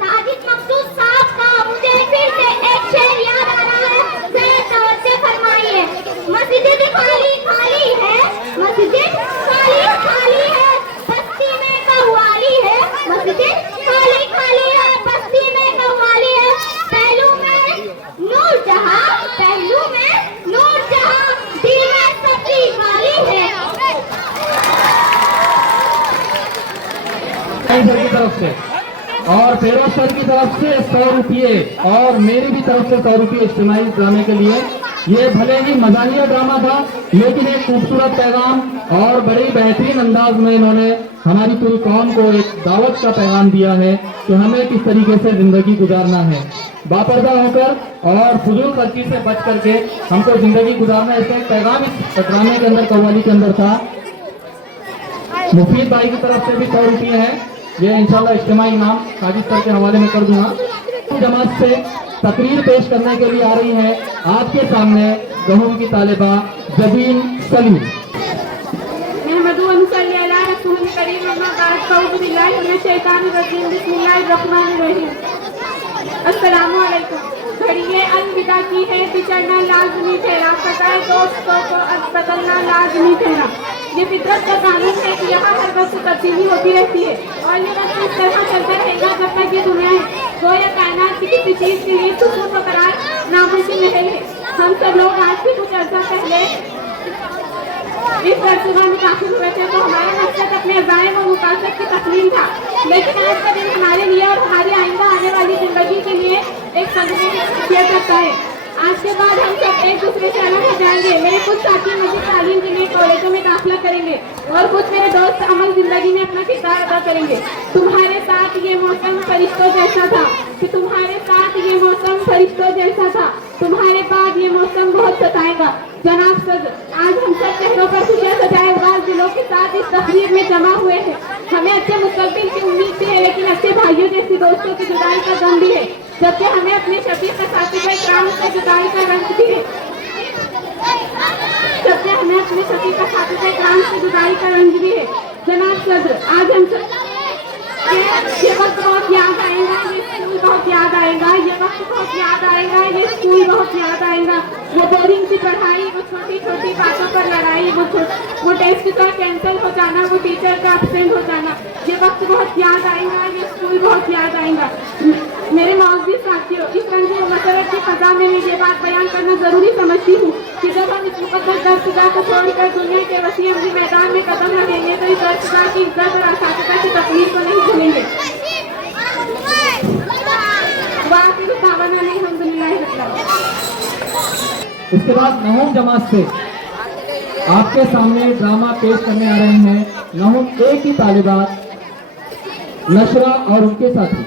साजिद मकसूद साहब का मुझे फिर से एक शेर याद आ रहा है, जरा तवज्जो फरमाइए। मस्जिद खाली खाली है, मस्जिद खाली खाली है, बस्ती में कव्वाली है, मस्जिद खाली खाली है, बस्ती में कव्वाली है, पहलू में नूर जहां, पहलू में नूर जहां, दिल में सब्जी खाली है। सर की तरफ से और फेरोज सर की तरफ से 100 रुपये और मेरी भी तरफ से 100 रुपये इज्तिमाई ड्रामे के लिए। ये भले ही मजाहिया ड्रामा था, लेकिन एक खूबसूरत पैगाम और बड़े बेहतरीन अंदाज में इन्होंने हमारी पूरी कौम को एक दावत का पैगाम दिया है कि हमें किस तरीके से जिंदगी गुजारना है, बापर्दा होकर और फजूल खर्ची से बच करके हमको जिंदगी गुजारना। ऐसा एक पैगाम इस ड्रामे के अंदर, कव्वाली के अंदर था। मुफीद भाई की तरफ से भी 100 रुपये है, ये इंशाल्लाह इज्तिमाई इनाम साजिद सर के हवाले में कर दूंगा। जमात से तकरीर पेश करने के लिए आ रही है आपके सामने गहुम की तालिबा जबीन सलीम। महमदू अनुसल्ली अला रसूल करीम अम्मा बाद अऊज़ु बिल्लाहि मिनश शैतानिर रजीम बिस्मिल्लाहिर रहमानिर रहीम। अस्सलामु अलैकुम। घड़िए अलविदा की है, बिछड़ना लाजमी ठहरा, फटाए दोस्तों को अब बदलना लाजमी ठहरा। ये फितरत का कानून है कि यहाँ हर वक्त तब्दीली होती रहती है और ये वक्त इस तरह चलता रहेगा जब तक ये दुनिया है। गोया कायनात की किसी चीज के लिए सुकून व करार नामुमकिन नहीं है। हम सब लोग आज से कुछ अर्सा पहले इस दरसगाह में दाखिल हुए थे तो हमारा मकसद अपने अज़ाइम और मुकासद की तस्लीम था, लेकिन आज का दिन हमारे लिए और हमारी आइंदा आने वाली जिंदगी के लिए एक संदेश करता है। आज के बाद हम सब एक दूसरे से अलग हो जाएंगे। मेरे कुछ साथी मजीद तालीम के लिए कॉलेजों में दाखिला करेंगे और कुछ मेरे दोस्त अमल जिंदगी में अपना किरदार अदा करेंगे। तुम्हारे साथ ये मौसम फरिश्तों जैसा था कि तुम्हारे साथ ये मौसम फरिश्तों जैसा था, तुम्हारे बाद ये मौसम बहुत सताएगा। जनाब सदर, आज हम सब चेहरों पर खुशियां सजाए हुए दिलों के साथ इस तकरीर में जमा हुए हैं। हमें अच्छे मुस्तकबिल की उम्मीद भी है, लेकिन अच्छे भाइयों जैसे दोस्तों की जुदाई का गम भी है, जबकि हमें अपने शफीक साथी इकराम से जुदाई का रंज भी है। जबकि हमें अपने शफीक साथी इकराम से जुदाई का रंज भी है। जनाब सदर, आज हम सब ये वक्त बहुत याद आएगा, ये स्कूल बहुत याद आएगा, ये वक्त बहुत याद आएगा, ये स्कूल बहुत याद आएगा। वो बोरिंग सी पढ़ाई, वो छोटी छोटी बातों पर लड़ाई, वो टेस्ट का कैंसिल हो जाना, वो टीचर का एब्सेंट हो जाना, ये वक्त बहुत याद आएगा, ये स्कूल बहुत याद आएगा। मेरे मौजूद साथियों, इस रंग मसरत की फजा में मैं ये बात बयान करना जरूरी समझती हूँ कि जब हम इस मुकद्दस दरसगाह को छोड़कर दुनिया के वसीम अमली मैदान में कदम रखेंगे तो इस दरसगाह की इज्जत और असातिज़ा की तकलीफ को नहीं भूलेंगे। इसके बाद नहूम जमात से आपके सामने ड्रामा पेश करने आ रहे हैं नहूम ए की तालिबात नशरा और उनके साथी।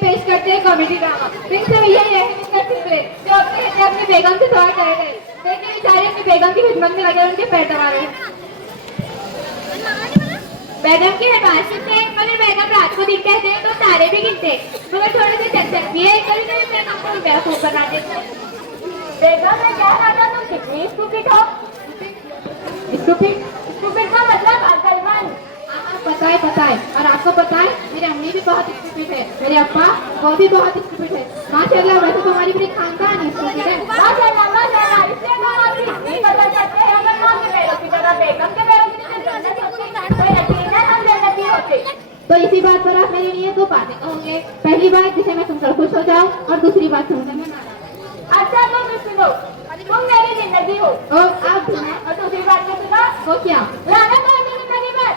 पेश करते हैं कॉमेडी ड्रामा। इनसे यही है जो अपनी बेगम से थोड़ा डर गए, लेकिन बेचारे अपनी बेगम की खिदमत में लगे, उनके पैर दबा रहे हैं। बेगम की हिफाजत से मगर बेगम रात को दिखते थे तो तारे भी गिनते, मगर थोड़े से चकचकी है, कभी कभी बेगम को बेवकूफ बना देते। बेगम मैं कह रहा था तुम कितनी स्टूपिड हो। स्टूपिड का मतलब अक्लमंद। पता है और आपको पता है मेरी अम्मी भी बहुत स्टूपिड है, मेरे अब्बा वो भी बहुत स्टूपिड है। माशाल्लाह, वैसे तो हमारी पूरी खानदान ही स्टूपिड है। माशाल्लाह, इसलिए तो आप नहीं बदल सकते हैं। अगर मां के पैरों की तरह बेगम के पैरों की तरह जन्नत होती तो यकीनन हम जन्नती होते। तो इसी बात पर आप मेरे लिए दो बातें कहोगे। पहली बात जिसे मैं सुनकर खुश हो जाऊं और दूसरी बात सुनकर मैं नाराज। अच्छा तो फिर सुनो, तुम मेरी जिंदगी हो और आप और दूसरी बात में सुनो वो क्या राना तो जिंदगी बस।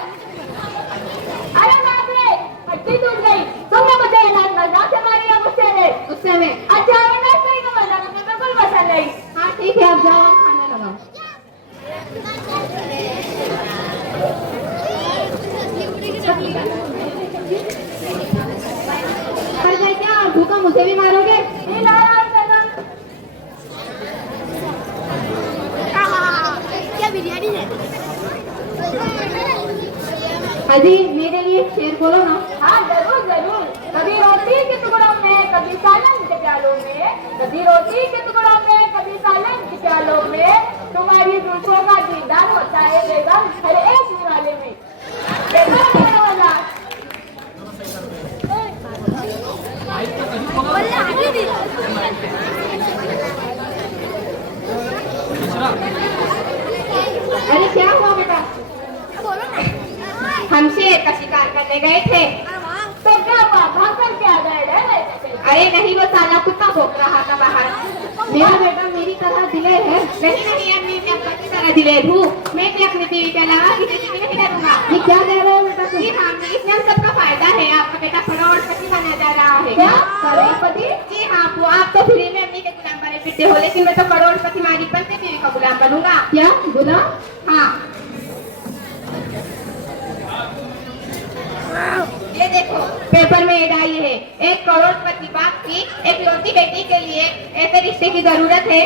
अरे बाप रे, हड्डी टूट गई। तुमने मुझे मजाक से मारी या मुझसे ले? उससे में। अच्छा वरना सही का मजाक मुझे बिल्कुल पसंद नहीं। हाँ ठीक है, आप जाओ खाना लगाओ। पर जाए क्या और भूखा मुझे भी मारोगे? नहीं ला रहा क्या बिरयानी है? अजी मेरे लिए शेर बोलो ना। हाँ जरूर जरूर। कभी रोटी के टुकड़ों में, कभी सालन के प्यालों में, कभी रोटी के टुकड़ों में, कभी सालन के प्यालों में, तुम्हारी जुल्फों का दीदार होता है बेगम हर एक निवाले में। अरे क्या हुआ बेटा? हम शेर का शिकार करने गए थे। तो क्या हुआ? भागकर क्या गए? अरे नहीं, वो साला कुत्ता भौंक रहा था बाहर। मेरा बेटा मेरी तरह दिलेर है। नहीं अम्मी, मैं अपनी की तरह दिलेर हूँ। मैं भी अपनी बीवी के अलावा किसी से भी नहीं डरूंगा। ये क्या कह रहे हो बेटा? हाँ, इसने हम सबका फायदा है, आपका बेटा करोड़पति बना जा रहा है। क्या करोड़पति? जी हाँ अप्पू, आप तो फ्री में अम्मी के गुलाम बने फिरते हो, लेकिन मैं तो करोड़पति मालिक बनते बीवी का गुलाम बनूंगा। क्या गुलाम? हाँ ये देखो पेपर में ऐड आई है, एक करोड़पति बाप की एक लौती बेटी के लिए ऐसे रिश्ते की जरूरत है,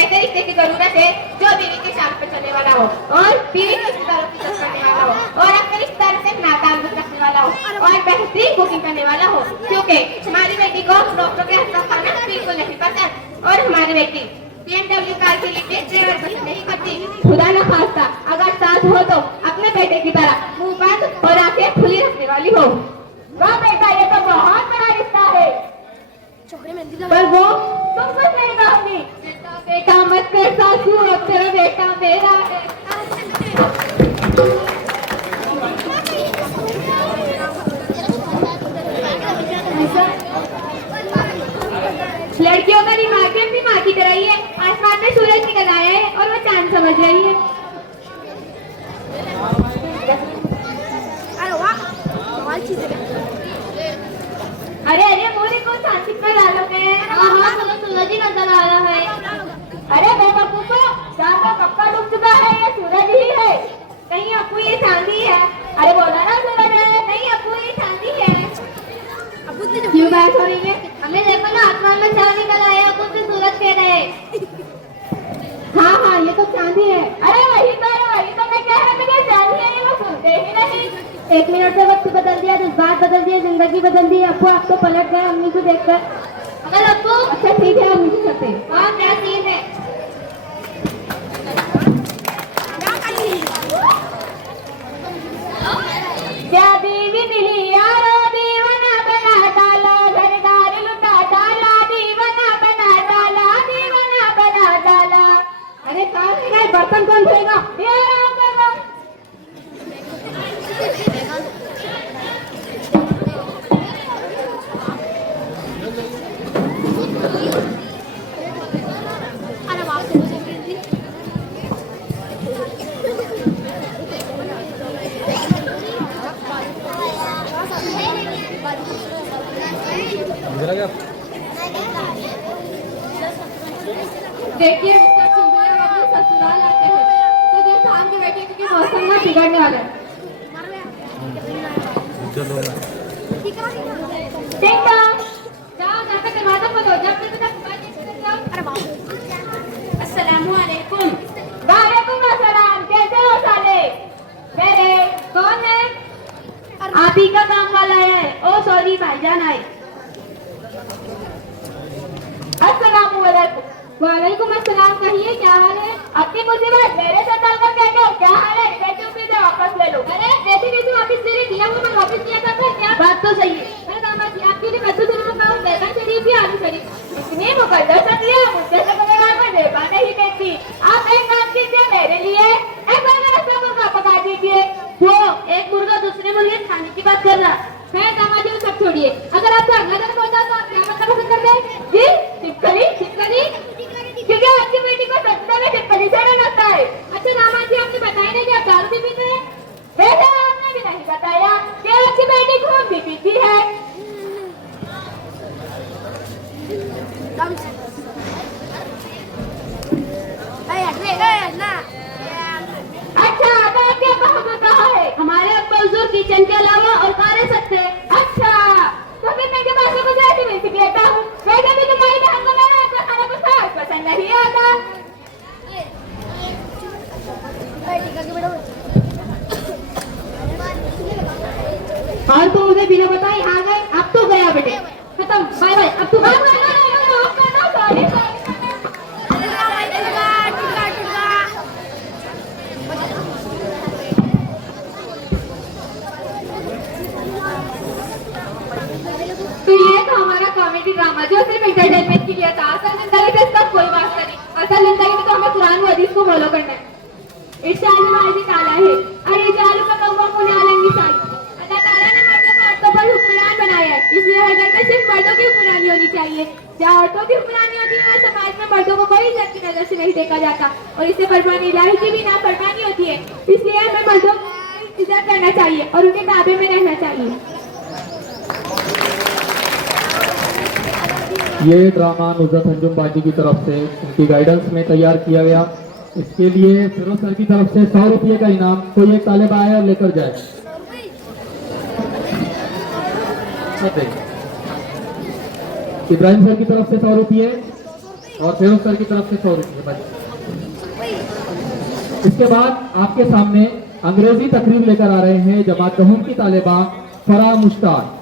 ऐसे रिश्ते की जरूरत है जो बीवी के साथ पे चलने वाला हो और बीवी के रिश्तेदारों की इज्जत करने वाला हो और अपने रिश्तेदारों से नाताल्लुक रखने वाला हो और बेहतरीन कुकिंग करने वाला हो, क्योंकि हमारी बेटी को डॉक्टर के हाथ का खाना बिल्कुल नहीं पसंद और हमारी बेटी BMW कार के लिए ड्राइवर पसंद नहीं करती। खुदा न खास्ता अगर साथ हो तो अपने बेटे की तरह मुंह बंद और आंखें खुली रखने वाली हो। वाह बेटा, ये तो बहुत बड़ा रिश्ता है। पर वो तुम कुछ नहीं कहोगी। बेटा मत कर सासू, अब तेरा बेटा मेरा है। लड़कियों का दिमाग भी अपनी माँ की तरह ही है, आसमान में सूरज निकल आया है और वो चांद समझ रही है। अरे अरे मोरे को सांसिक में डालोगे? हाँ तो सूरज ही नजर आ रहा है। अरे बेवकूफो, चांद तो कब का डूब चुका है, ये सूरज ही है। नहीं अप्पू ये चांदी है। अरे बोला ना सूरज है। नहीं अप्पू ये चांदी है। क्यों बात हो रही है? हमें देखो ना आसमान में चांद निकल आया, कुछ सूरज कह रहे। हाँ हाँ ये तो चांदी है। अरे वही तो मैं कह रहा था कि चांदी है, ये वो सुनते ही नहीं। 1 मिनट से वक्त बदल दिया, जज्बात बदल दिए, जिंदगी बदल दी। अप्पू आप तो पलट गए अम्मी को देखकर। अगर अप्पू अच्छा ठीक है, अम्मी से करते हैं। हाँ क्या सीन है? क्या बीवी मिली यारो, दीवाना बना डाला, घरदार लुटा डाला, दीवाना बना डाला, दीवाना बना डाला। अरे कहाँ से गए, बर्तन कौन धोएगा? ये आराम करो। देखिए मिस्टर चुलबुले अपने ससुराल आते हैं तो दिल थाम के बैठे क्योंकि मौसम ना बिगड़ने वाला है। टिंग टॉक। जाओ जाकर दरवाजा खोलो, जब मैं तुझे पुकार के जाओ। अस्सलामु अलैकुम। वालेकुम अस्सलाम, कैसे हो साले? मेरे कौन है? आप ही का काम वाला है। ओ सॉरी भाईजान आए। अस्सलाम वालेकुम। वालेकुम अस्सलाम, कहिए क्या हाल है? अपनी मुसीबत मेरे से डालकर कहते हो, क्या हाल है? पैसे उसे वापस ले लो। अरे जैसे कैसे वापस ले दिया वो मैं वापस किया था क्या? बात तो सही है। अरे दामाद जी आपके लिए मद्दू दिनों का बैगन शरीफ या आलू शरीफ? इतनी मुकद्दस दिया, मुझे से बगैर में देवा नहीं देती। आप एक काम कीजिए मेरे लिए, एक बार मेरा सब मुर्गा पका दीजिए। वो एक मुर्गा दूसरे मुर्गे खाने की बात कर रहा है। दामाद जी वो सब छोड़िए, अगर आपको अगला दिन पहुंचा तो आप क्या बनना पसंद करते हैं? जी टिपकली टिपकली, क्योंकि आपकी बेटी को सत्ता में टिपकली से डर लगता है। अच्छा दामाद जी आपने बताया नहीं कि आप दारू भी पीते हैं? वैसे आपने भी नहीं बताया कि आपकी बेटी खून भी पीती है। अच्छा तो क्या कहोगे, कहा है? हमारे अब्बा हुजूर किचन के अलावा और खा रह सकते हैं। अच्छा तो फिर मैं बात को गुजराती में सीख लेता हूँ। वैसे भी तुम्हारी बहन को मेरा आपका खाना कुछ खास पसंद नहीं आता। और तो मुझे बिना बताए यहाँ गए, अब तो गया बेटे, खत्म, बाय बाय, अब तू सॉरी तो ये था हमारा कॉमेडी ड्रामा जो सिर्फ एंटरटेनमेंट के लिए था। असल जिंदगी से इसका कोई बात नहीं। असल जिंदगी में तो हमें कुरान और हदीस को फॉलो करना है। इरशाद माजी ताला है, अरे जालू का कौवा मुनालंगी साल। अल्लाह ताला ने मर्दों को औरतों पर हुक्मरान बनाया है, इसलिए हर घर में सिर्फ मर्दों की हुक्मरानी होनी चाहिए। जहाँ औरतों की हुक्मरानी होती है वहाँ समाज में मर्दों को कोई इज्जत की नजर से नहीं देखा जाता और इससे फरमान इलाही की भी नाफरमानी होती है। इसलिए हमें मर्दों इज्जत करना चाहिए और उनके ताबे में रहना चाहिए। ये ड्रामा नुसरत अंजुम बाजी की तरफ से उनकी गाइडेंस में तैयार किया गया। इसके लिए फिरोज सर की तरफ से 100 रुपये का इनाम कोई एक तालिब आए और लेकर जाए। इब्राहिम सर की तरफ से 100 रुपये और फिरोज सर की तरफ से 100 रुपये बस। इसके बाद आपके सामने अंग्रेजी तकरीर लेकर आ रहे हैं जमात दहूम की तालिबा फरा मुश्ताक।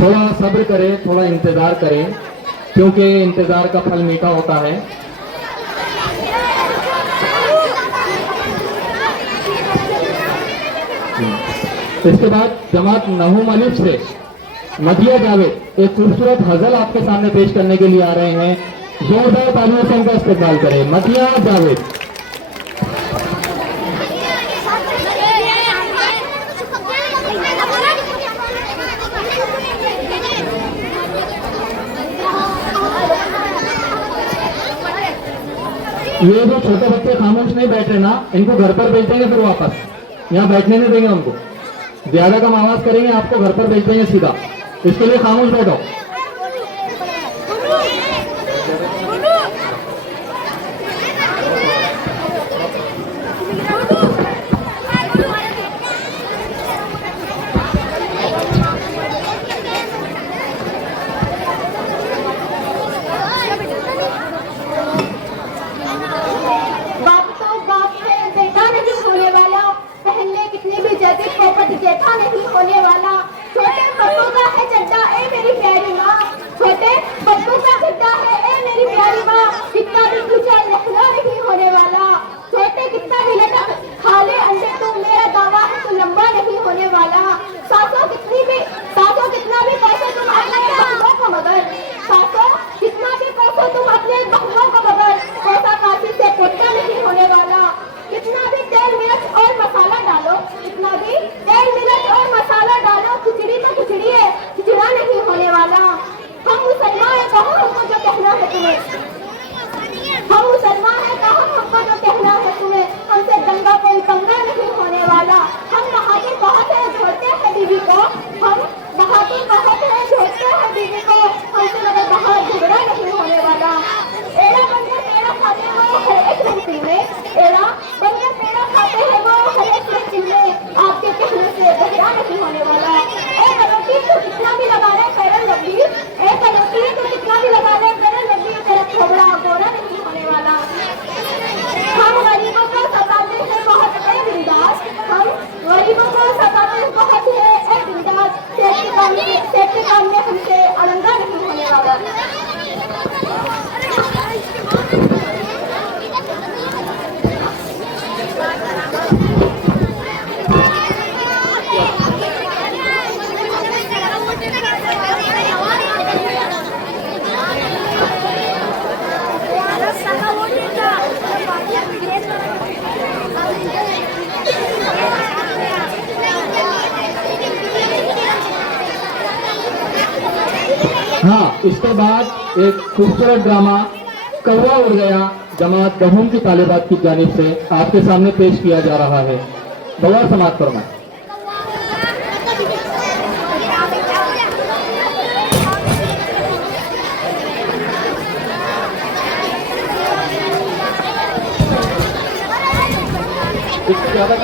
थोड़ा सब्र करें, थोड़ा इंतजार करें, क्योंकि इंतजार का फल मीठा होता है। इसके बाद जमात नहूम अलिफ से मदिया जावेद एक खूबसूरत गजल आपके सामने पेश करने के लिए आ रहे हैं। जोरदार तालियों से उनका इस्तेमाल करें। मदिया जावेद। ये जो छोटे बच्चे खामोश नहीं बैठ रहे ना, इनको घर पर भेज देंगे, फिर वापस यहाँ बैठने नहीं देंगे उनको। ज्यादा कम आवाज करेंगे आपको घर पर भेज देंगे सीधा, इसके लिए खामोश बैठो। जेठा नहीं होने वाला, छोटे बच्चों का है चड्डा ए मेरी प्यारी माँ, छोटे बच्चों का चड्डा है ए मेरी प्यारी माँ, कितना भी ऊंचा लखना नहीं होने वाला, छोटे कितना भी लटक खा ले अंडे तो मेरा दावा है तो लंबा नहीं होने वाला, सासों कितना भी पैसे तुम अपने बहुओं को मगर, सासों कितना भी पैसे तुम अपने बहुओं को मगर, कोसा काशी से पोता नहीं होने वाला, कितना भी तेल मिर्च और मसाला डालो, कितना भी तेल मिर्च और मसाला डालो, खिचड़ी तो खिचड़ी है, खिचड़ा नहीं होने वाला। हम मुसलमान है, कहो हमको जो कहना है तुम्हें, हम मुसलमान है, कहो हमको जो कहना है तुम्हें, हमसे दंगा कोई पंगा नहीं इसके बाद एक खूबसूरत ड्रामा कौवा उड़ गया जमात गहूम की तालिबात की जानिब से आपके सामने पेश किया जा रहा है। बगैर समाप्त फरमाएं। इससे ज्यादा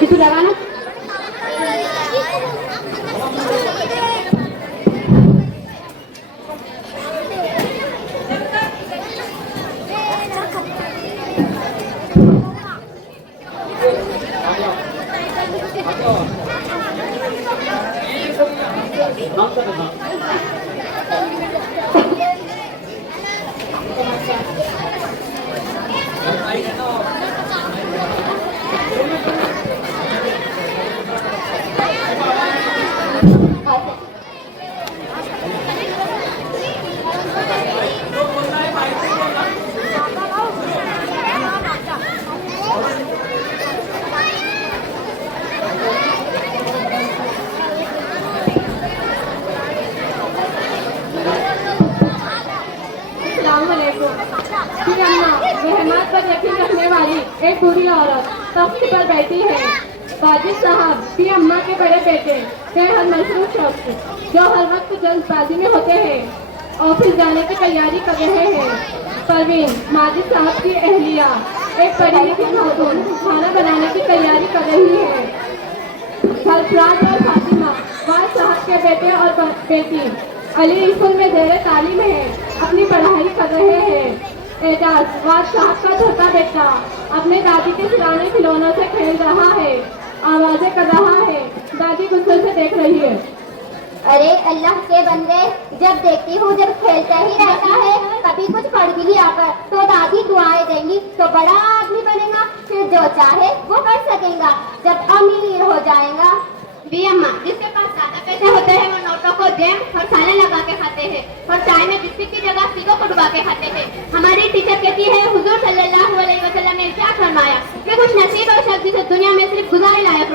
किसी लगाना मेहमान पर यकीन रखने वाली एक बुरी औरत तख्त पर बैठी है। वाजिद साहब की अम्मा के बड़े बेटे बेहद मशरूफ शख्स जो हर वक्त जल्दबाजी में होते हैं ऑफिस जाने की तैयारी कर रहे हैं। परवीन माजिद साहब की अहलिया एक पढ़ी लिखी खातून खाना बनाने की तैयारी कर रही है। सरफराज और फातिमा वाज साहब के बेटे और बेटी अली स्कूल में ज़ेरे तालीम है, अपनी पढ़ाई कर रहे हैं। एजाज वाज साहब का छोटा बेटा अपने दादी के खिलौने खिलौनों से खेल रहा है, आवाजें कर रहा है। दादी गुस्से से देख रही है। अरे अल्लाह के बंदे, जब देखती हूँ जब खेलता ही रहता है, कभी कुछ पढ़ भी लिया कर तो दादी दुआएं देंगी तो बड़ा आदमी बनेगा, फिर जो चाहे वो कर सकेगा जब अमीर हो जाएगा। भी अम्मा, जिसके पास ज्यादा पैसे होते हैं वो नोटों को जैम और साले लगा के खाते हैं और चाय में बिस्किट की जगह सीधों को डुबा के खाते हैं। हमारी टीचर कहती है हुजूर सल्लल्लाहु अलैहि वसल्लम ने क्या फरमाया कि कुछ नसीब और शक्ति से दुनिया में सिर्फ गुजारे लायक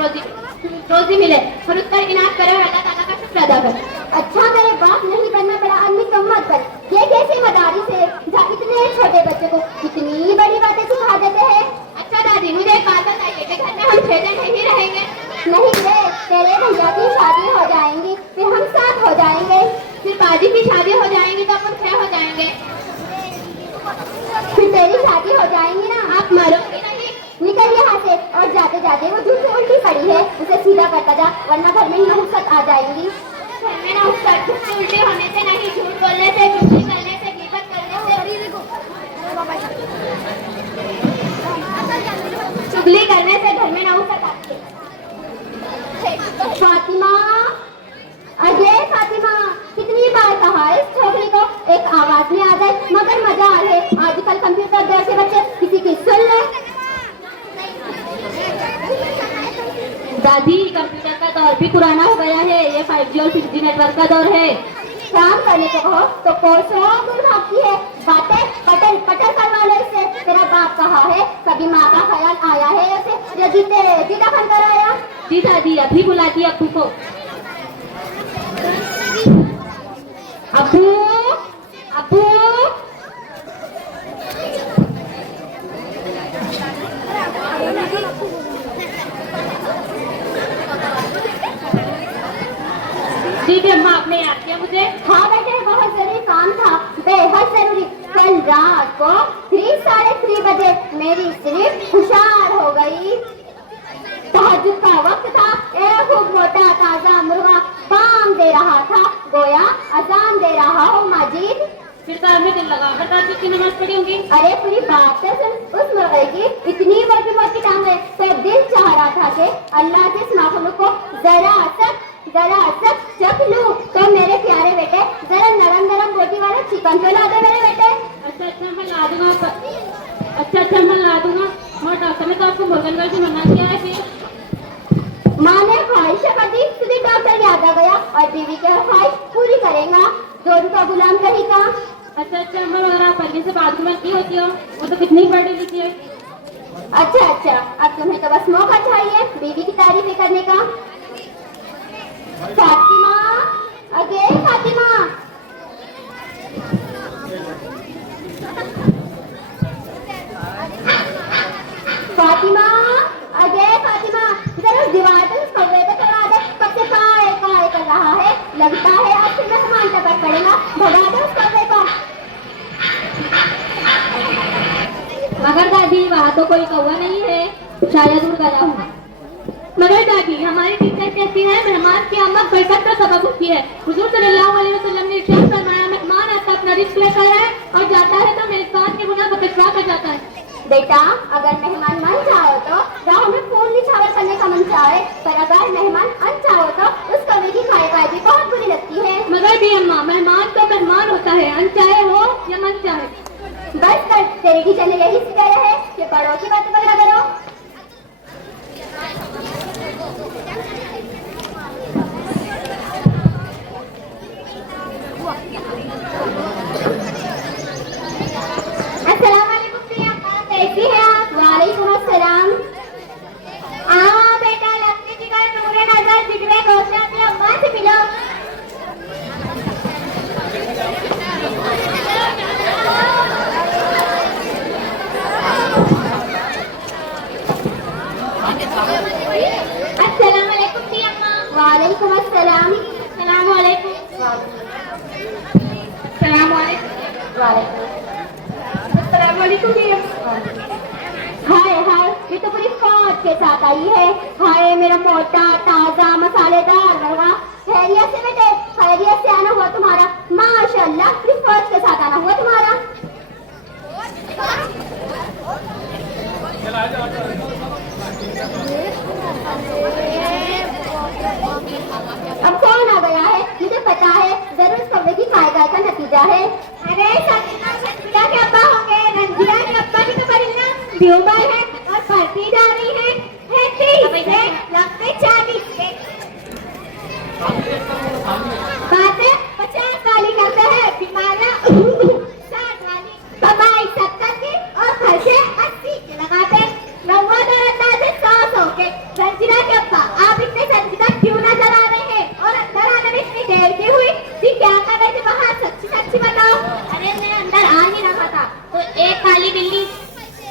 रोजी मिले और उस पर इनाम करे और अल्लाह ताला का शुक्र अदा करे। अच्छा मेरे बाप नहीं बनना, बड़ा आदमी कम मत बन। ये कैसी मदारिस है जहाँ इतने छोटे बच्चे को इतनी बड़ी बातें सिखा देते हैं। अच्छा दादी, मुझे एक बात बताइए कि घर में हम 6 दिन नहीं रहेंगे? नहीं रे, तेरे भैया की शादी हो जाएंगी फिर हम साथ हो जाएंगे। फिर बाजी की शादी हो जाएंगी तो अपन 6 हो जाएंगे। फिर तेरी शादी हो जाएंगी ना। आप मरोगे नहीं? निकल यहाँ से, और जाते जाते वो जूठी उल्टी पड़ी है उसे सीधा करता जा, वरना घर में नहुसत आ जाएंगी। घर में ना उल्टी होने से नहीं, झूठ बोलने से, चुगली करने से, गिबत करने से, चुगली करने से घर में नहुसत आती है। फातिमा, अरे फातिमा, कितनी बार कहा है इस छोकरी को एक आवाज में आ जाए, मगर मजा आ रहे। आजकल कंप्यूटर दौर के बच्चे किसी की सुन ले। दादी, कंप्यूटर का दौर भी पुराना हो गया है, ये 5G और 6G नेटवर्क का दौर है। काम करने को कहो तो कोसों दूर भागती है। बातें पटल पटल करवा लो इससे। तेरा बाप कहा है, कभी माँ का ख्याल आया है उसे जो जीते जी दफन कराया? जी दादी, अभी बुलाती अब्बू को। अब्बू, अब्बू। जी अम्मा, आपने याद किया मुझे? हाँ बेटे, बहुत जरूरी काम था, बेहद जरूरी। कल रात को 3 साढ़े 3 बजे मेरी सिर्फ हुशार हो गई। तहज्जुद का वक्त था, एक खूब मोटा ताजा मुर्गा बांग दे रहा था, गोया अजान दे रहा हो माजिद। फिर तो आपने दिल लगा कर ताज्जुद की नमाज पढ़ी होंगी। अरे पूरी बात तो सुन, उस मुर्गे की इतनी मोटी मोटी टांगें तो दिल चाह रहा था कि अल्लाह के इस मखलूक को जरा सा चख लूं। तो मेरे प्यारे बेटे, जरा नरम नरम बोटी वाला चिकन खिला दे मेरे बेटे। अच्छा, अच्छा अच्छा मैं ला दूंगा। और डॉक्टर ने तो आपको भोजन करके मना किया है फिर। माँ ने ख्वाहिश कर दी, तुझे डॉक्टर याद आ गया और बीवी की ख्वाहिश पूरी करेगा, जोरू का गुलाम रहेगा। अच्छा अच्छा अम्मा, अगर आप पहले से बात में की होती हो, वो तो कितनी पढ़ी लिखी है। अच्छा अच्छा, अब तुम्हें तो बस मौका चाहिए बीवी की तारीफें करने का। फातिमा, अगे फातिमा। फातिमा, अगे फातिमा, जरा उस दीवार पे उस कौवे को चढ़ा दे, कब से काय काय कर रहा है, लगता है आज फिर मेहमान टपक पड़ेगा, भगा दे उस कौवे को। मगर दादी वहाँ तो कोई कौवा नहीं है, शायद उड़ गया होगा। मगर दादी हमारी टीचर कहती है मेहमान की आमद बरकत का सबब होती है। हुजूर सल्लल्लाहु अलैहि वसल्लम ने इरशाद फरमाया, मेहमान आता अपना रिस्क लेकर है और जाता है तो मेजबान के गुनाह बख्शवा कर जाता है। बेटा, अगर मेहमान मन चाहो तो राह में फूल निछावर करने का मन चाहे, पर अगर मेहमान अन चाहो तो उस कवि की खाए भी बहुत बुरी लगती है। मगर भी अम्मा, मेहमान तो मेहमान होता है, अनचाहे हो या मन चाहे। बस कर, तेरी टीचर ने यही सिखाया है कि बड़ों की बात पकड़ा करो। अस्सलाम वालेकुम प्रिया, कैसी है आप? वालेकुम अस्सलाम। बेटा, लगती की कोई नूरे नजर जिगरे रोशना अपनी अम्मा से मिलो। अस्सलाम वालेकुम प्रिया अम्मा। वालेकुम अस्सलाम। सलाम वालेकुम। सलाम वालेकुम। वालेकुम अस्सलाम वालेकुम प्रिया। हाय हाय, ये तो पूरी फौज के साथ आई है। हाय मेरा मोटा ताजा मसालेदार लड़का, खैरियत से बेटे, खैरियत से आना हुआ तुम्हारा। माशाल्लाह, पूरी फौज के साथ आना हुआ तुम्हारा। अब कौन आ गया है? मुझे पता है, जरूर इस कौवे की खाएगा का नतीजा है। अरे संजीदा के अब्बा होंगे, रंजीदा के अब्बा की तो परिंदा ब्यूबर है और बढ़ती जा रही है। लगते 40 बातें 50 वाली करते हैं, बीमारियां 60 वाली, कमाई 70 की और खर्चे 80 के लगाते। नौवा तो अंदाजे 100 के। संजीदा के अब्बा, आप इतने संजीदा क्यों नजर आ रहे हैं और अंदर आने में इतनी देर क्यों हुई? जी क्या कर रहे थे बाहर, सच्ची सच्ची बताओ। अरे मैं अंदर आ ही रहा था तो एक काली बिल्ली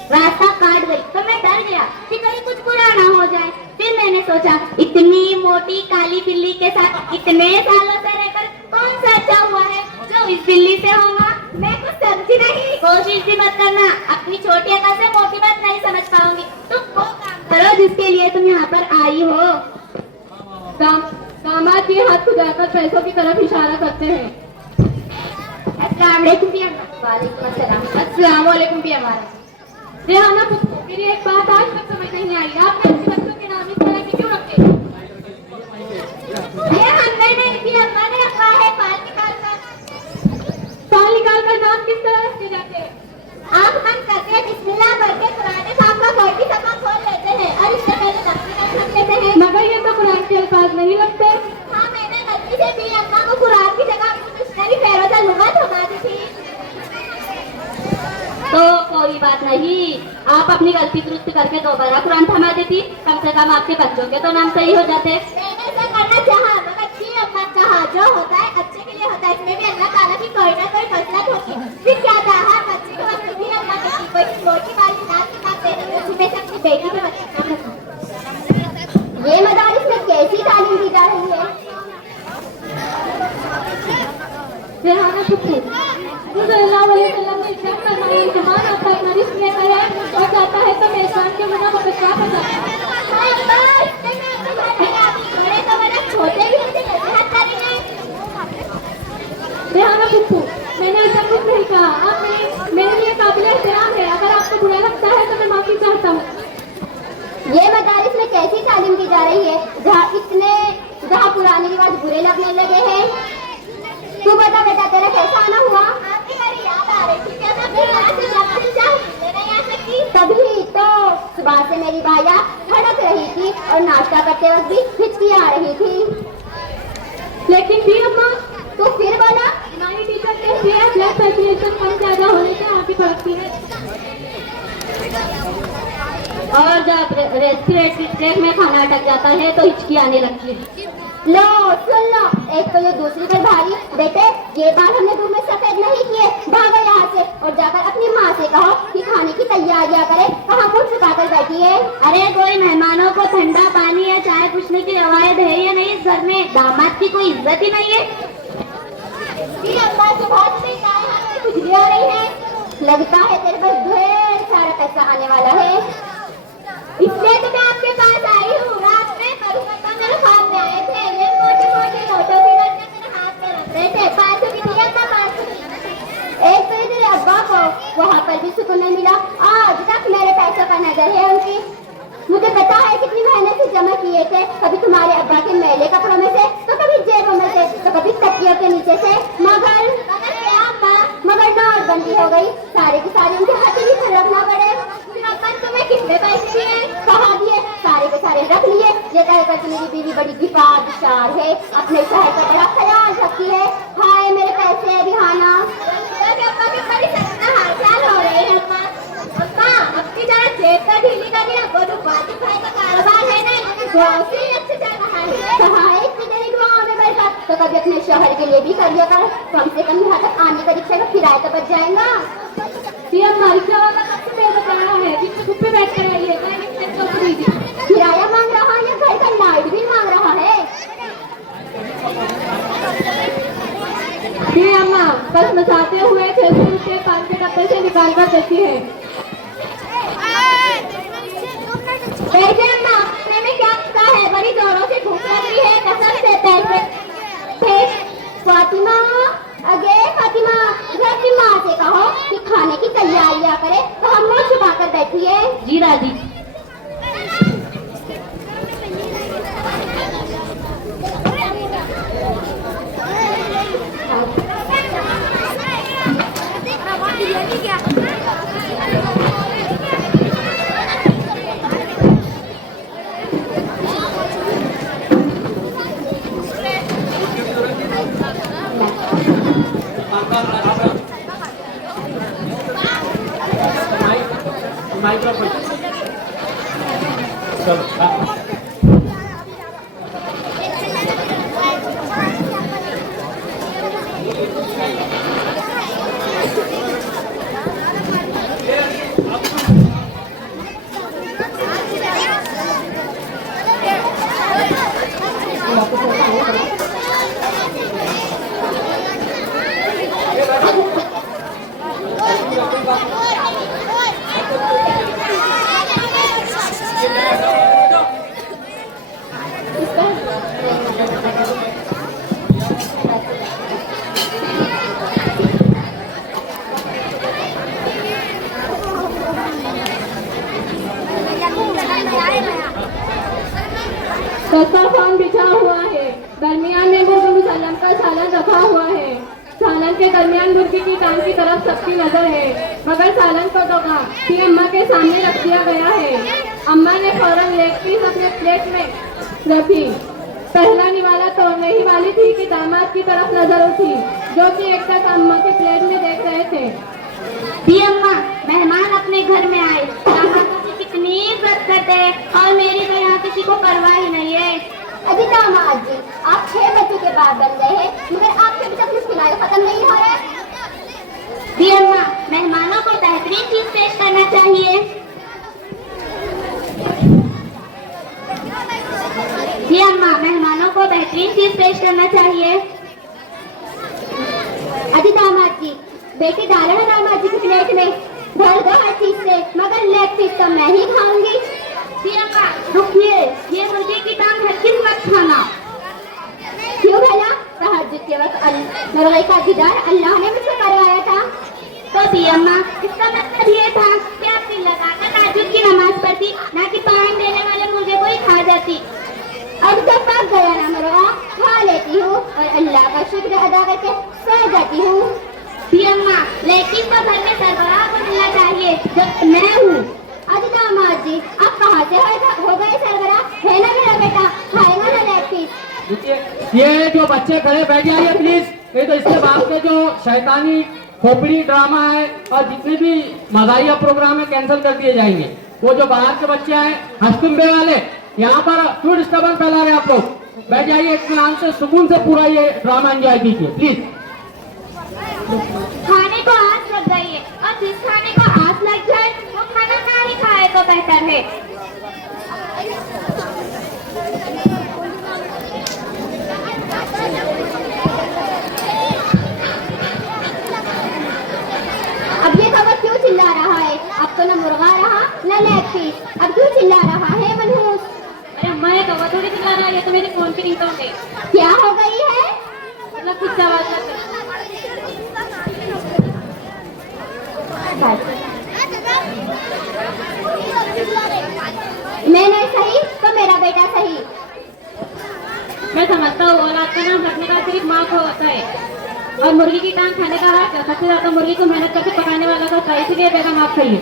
रास्ता काट गई तो मैं डर गया कि कहीं कुछ बुरा ना हो जाए। फिर मैंने सोचा इतनी मोटी काली बिल्ली के साथ इतने सालों से रहकर कौन सा अच्छा हुआ है जो इस बिल्ली से होगा। मैं कुछ समझी नहीं। कोशिश भी मत करना, अपनी छोटी अकल से मोटी बात नहीं समझ पाऊंगी। तुम वो काम करो जिसके लिए तुम यहाँ पर आई हो। दामाद जी हाथ खुजाकर पैसों की तरफ इशारा करते हैं। अस्सलाम वालेकुम पिया। वालेकुम अस्सलाम। अस्सलाम वालेकुम भी हमारा। रेहाना पुप्पू, मेरी एक बात आज तक समझ नहीं आई, आपने अपने बच्चों के नाम इस तरह के क्यों रखे? ये हमने नहीं किया, मैंने रखा है पाल निकाल कर नाम किस तरह रखे जाते हैं? आँख बंद करके बिस्मिल्लाह पढ़ के कुरान साहब का कोई भी सफा खोल लेते हैं और इससे पहले तस्वीर रख लेते हैं। मगर ये तो कुरान के अल्फाज नहीं लगते। हाँ, मैंने गलती से भी अम्मा को कुरान की जगह मिशनरी फेरोजा लुगत उगा दी थी। तो कोई बात नहीं, आप अपनी गलती दुरुस्त करके दोबारा कुरान थमा देती, कम से कम आपके बच्चों के तो नाम सही हो जाते। मैंने ऐसा करना चाहा मगर जी अम्मा कहा जो होता है अच्छे के लिए होता है, इसमें भी अल्लाह ताला की कोई ना कोई फसलत होती है। फिर क्या था, हर बच्चे को अपनी भी अल्लाह की कोई मोटी वाली नाम की बात दे दो, उसमें से अपनी बेटी को नाम रखो। ये मदारिस में कैसी तालीम दी जा रही है? रेहाना पुप्पू, सल्लल्लाहु अलैहि वसल्लम ने इरशाद फरमाया, मेहमान आता है, रिस्क लेकर है और जाता है तो मेजबान के गुनाह बख्शवा कर जाता है। छोटे भी होते नसीहत करेंगे। रेहाना पुप्पू, मैंने ऐसा कुछ नहीं कहा, आप मेरे लिए काबिल एहतराम है, अगर आपको बुरा लगता है तो मैं माफी चाहता हूँ। ये मदारिस में कैसी तालीम दी जा रही है जहाँ पुराने रिवाज बुरे लगने लगे हैं? तू बता बेटा, तेरा कैसा आना हुआ? आपकी मेरी याद आ रही थी, क्या मैं यहाँ से जाना से जाऊँ? मैंने यहाँ से की सुबह से मेरी बाया धड़क रही थी और नाश्ता करते वक्त भी हिचकी आ रही थी। लेकिन भी अम्मा, तो फिर बोला, हमारी टीचर कहती है ब्लड सर्कुलेशन कम ज्यादा होने से आंखें फड़कती है और जब रेस्पिरेटरी ट्रैक में खाना अटक जाता है तो हिचकी आने लगती है। लो सुन लो, एक तो ये दूसरी पर भारी। बेटे, ये बाल हमने धूप में सफेद नहीं किए, भागो यहाँ से और जाकर अपनी माँ से कहो कि खाने की तैयारियां करे। कहाँ मुँह छुपाकर बैठी है? अरे कोई मेहमानों को ठंडा पानी या चाय पूछने की रवायत है या नहीं? इस घर में दामाद की कोई इज्जत ही नहीं है। अम्मा सुबह से कुछ भी आ रही है, लगता है तेरे पास ढेर सारा पैसा आने वाला है, इसलिए तो मैं आपके पास आई हूँ। रात में कलकत्ता मेरे ख्वाब में आए थे, ये मोटे मोटे नोटों के डंडे मेरे हाथ में रख रहे थे। 500 की दिया था, 500 की। एक तो तेरे अब्बा को वहाँ पर भी सुकून नहीं मिला, आज तक मेरे पैसों का नजर है उनकी। मुझे पता है कितनी मेहनत से जमा किए थे, कभी तुम्हारे अब्बा के मैले कपड़ों में से, तो कभी जेबों में से, तो कभी तकियों के नीचे से। मगर नोटबंदी हो गई, सारे की सारे उनके हथेली पर रखना पड़े। तुम्हें कितने पैसे दिए? कहा दिए? सारे के सारे रख लिए। ये कहकर कि मेरी बीवी बड़ी दिपादशार है, अपने शहर का बड़ा ख्याल रखती है। हाय मेरे पैसे रिहाना, बड़ी सस्ता हालचाल हो रही है। अम्मा अपनी जरा जेब का ढीली करिए, वो जो बाती भाई का कारोबार है ना, बहुत ही अच्छे चल रहा है। सहायक की नहीं दुआओं में बैठा तो कभी अपने शहर के लिए भी करिए कर, कम से कम यहाँ तक आने का रिक्शा का किराया तो बच जाएगा। रिक्शा वाला कब से मैं बता रहा है कि धूप में बैठ कर आइए, किराया मांग रहा है या घर का लाइट बिल मांग रहा है? ये अम्मा बस मचाते हुए 600 रुपये 5 के डब्बे से निकाल कर देती है। वैसे अम्मा मैंने क्या कहा है, बड़ी जोरों से भूख लग रही है, कसम से पैसे। फातिमा, अगे फातिमा, घर की माँ से कहो कि खाने की तैयारियां करे, तो हम मुँह छुपा कर बैठी है। जी राजी। दस्तरखान बिछा हुआ है, दरमियान में मुर्ग मुसल्लम का सालन रखा हुआ है। सालन के दरमियान मुर्गी की टांग की तरफ सबकी नजर है, मगर सालन को तो भी अम्मा के सामने रख दिया गया है। अम्मा ने फौरन लेग पीस अपने प्लेट में रखी। पहला निवाला तोड़ने ही वाली थी कि दामाद की तरफ नजर उठी, जो कि एक तक अम्मा के प्लेट में देख रहे थे। भी अम्मा, मेहमान अपने घर में आए, दामादों की कितनी इज्जत करते हैं और मेरी तो यहाँ किसी को परवाह ही नहीं है। अभी दामाद जी, आप 6 बच्चों के बाद बन गए हैं, मगर आपके अभी तक मुश्किलें खत्म नहीं हो रहे। भी अम्मा, मेहमानों को बेहतरीन चीज पेश करना चाहिए। जी अम्मा, मेहमानों को बेहतरीन चीज पेश करना चाहिए। अजी दामाद जी, बेटी डाले है दामाद जी की प्लेट में, भर दो हर चीज से, मगर लेग पीस तो मैं ही खाऊंगी। जी अम्मा रुकिए, ये मुर्गी की टांग हरगिज़ मत खाना। क्यों भला? तहज्जुद के वक्त मुर्गे का दीदार अल्लाह ने मुझसे करवाया था। तो भी अम्मा, इसका मतलब ये था कि आप दिल लगाकर तहज्जुद की नमाज पढ़ती, ना कि पान देने वाले मुर्गे को ही खा जाती। अब तो पक गया ना मुर्गा, खा लेती हूँ और अल्लाह का शुक्र अदा करके सो जाती हूँ। जी अम्मा, लेकिन तो घर में सरबराह को मिलना चाहिए जो मैं हूँ। अजी दामाद जी, जो बच्चे खड़े बैठ जाइए प्लीज, नहीं तो इसके बाद के जो शैतानी खोपड़ी ड्रामा है और जितने भी मजाहिया प्रोग्राम है कैंसिल कर दिए जाएंगे। वो जो बाहर के बच्चे आए हस्तुम्बे वाले, यहाँ पर क्यों डिस्टर्बेंस फैला रहे आप लोग? बैठ जाइए इत्मीनान से, सुकून से पूरा ये ड्रामा एंजॉय कीजिए प्लीज। खाने को आस लग गई है और जिस खाने को आस लग जाए वो खाना ना ही खाए तो बेहतर है। अब ये खबर क्यों चिल्ला रहा है? अब तो न मुर्गा रहा न लेग पीस, अब क्यों चिल्ला रहा है मनहूस? अरे अम्मा ये कौवा थोड़ी चिल्ला रहा है, ये तो मेरे फोन की रिंगटोन है। क्या हो गई है? मतलब कुछ आवाज आता है। मैं नहीं सही तो मेरा बेटा सही। मैं समझता हूँ औलाद का नाम रखने का सिर्फ माँ को होता है और मुर्गी की टांग खाने का हक सबसे ज्यादा मुर्गी को मेहनत करके पकाने वाला का होता है, इसलिए बेगम आप सही है।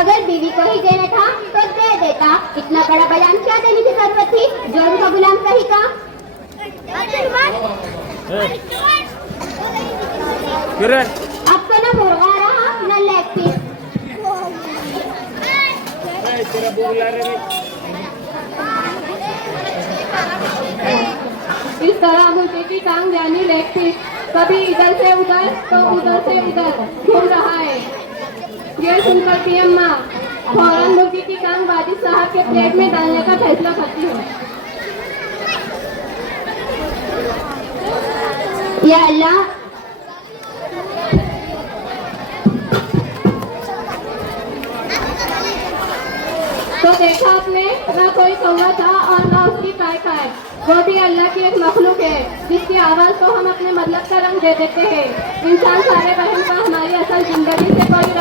अगर बीवी को ही देना था तो दे देता, इतना बड़ा बयान क्या देने की जरूरत थी? जो उनका गुलाम सही का। अब तो न मुर्गा रहा न लेग पीस। इस तरह मुर्गी की टांग यानी लेग पीस कभी इधर से उधर तो उधर से इधर घूम रहा है। ये सुनकर पीएम माँ फौरन मुर्गी की टांग वाजिद साहब के प्लेट में डालने का फैसला करती है। या अल्लाह, तो देखा आपने, ना कोई कौवा था और ना उसकी काय का है, वो भी अल्लाह की एक मखलूक है जिसकी आवाज को हम अपने मतलब का रंग दे देते हैं। इंसान सारे बहन का हमारी असल जिंदगी से कोई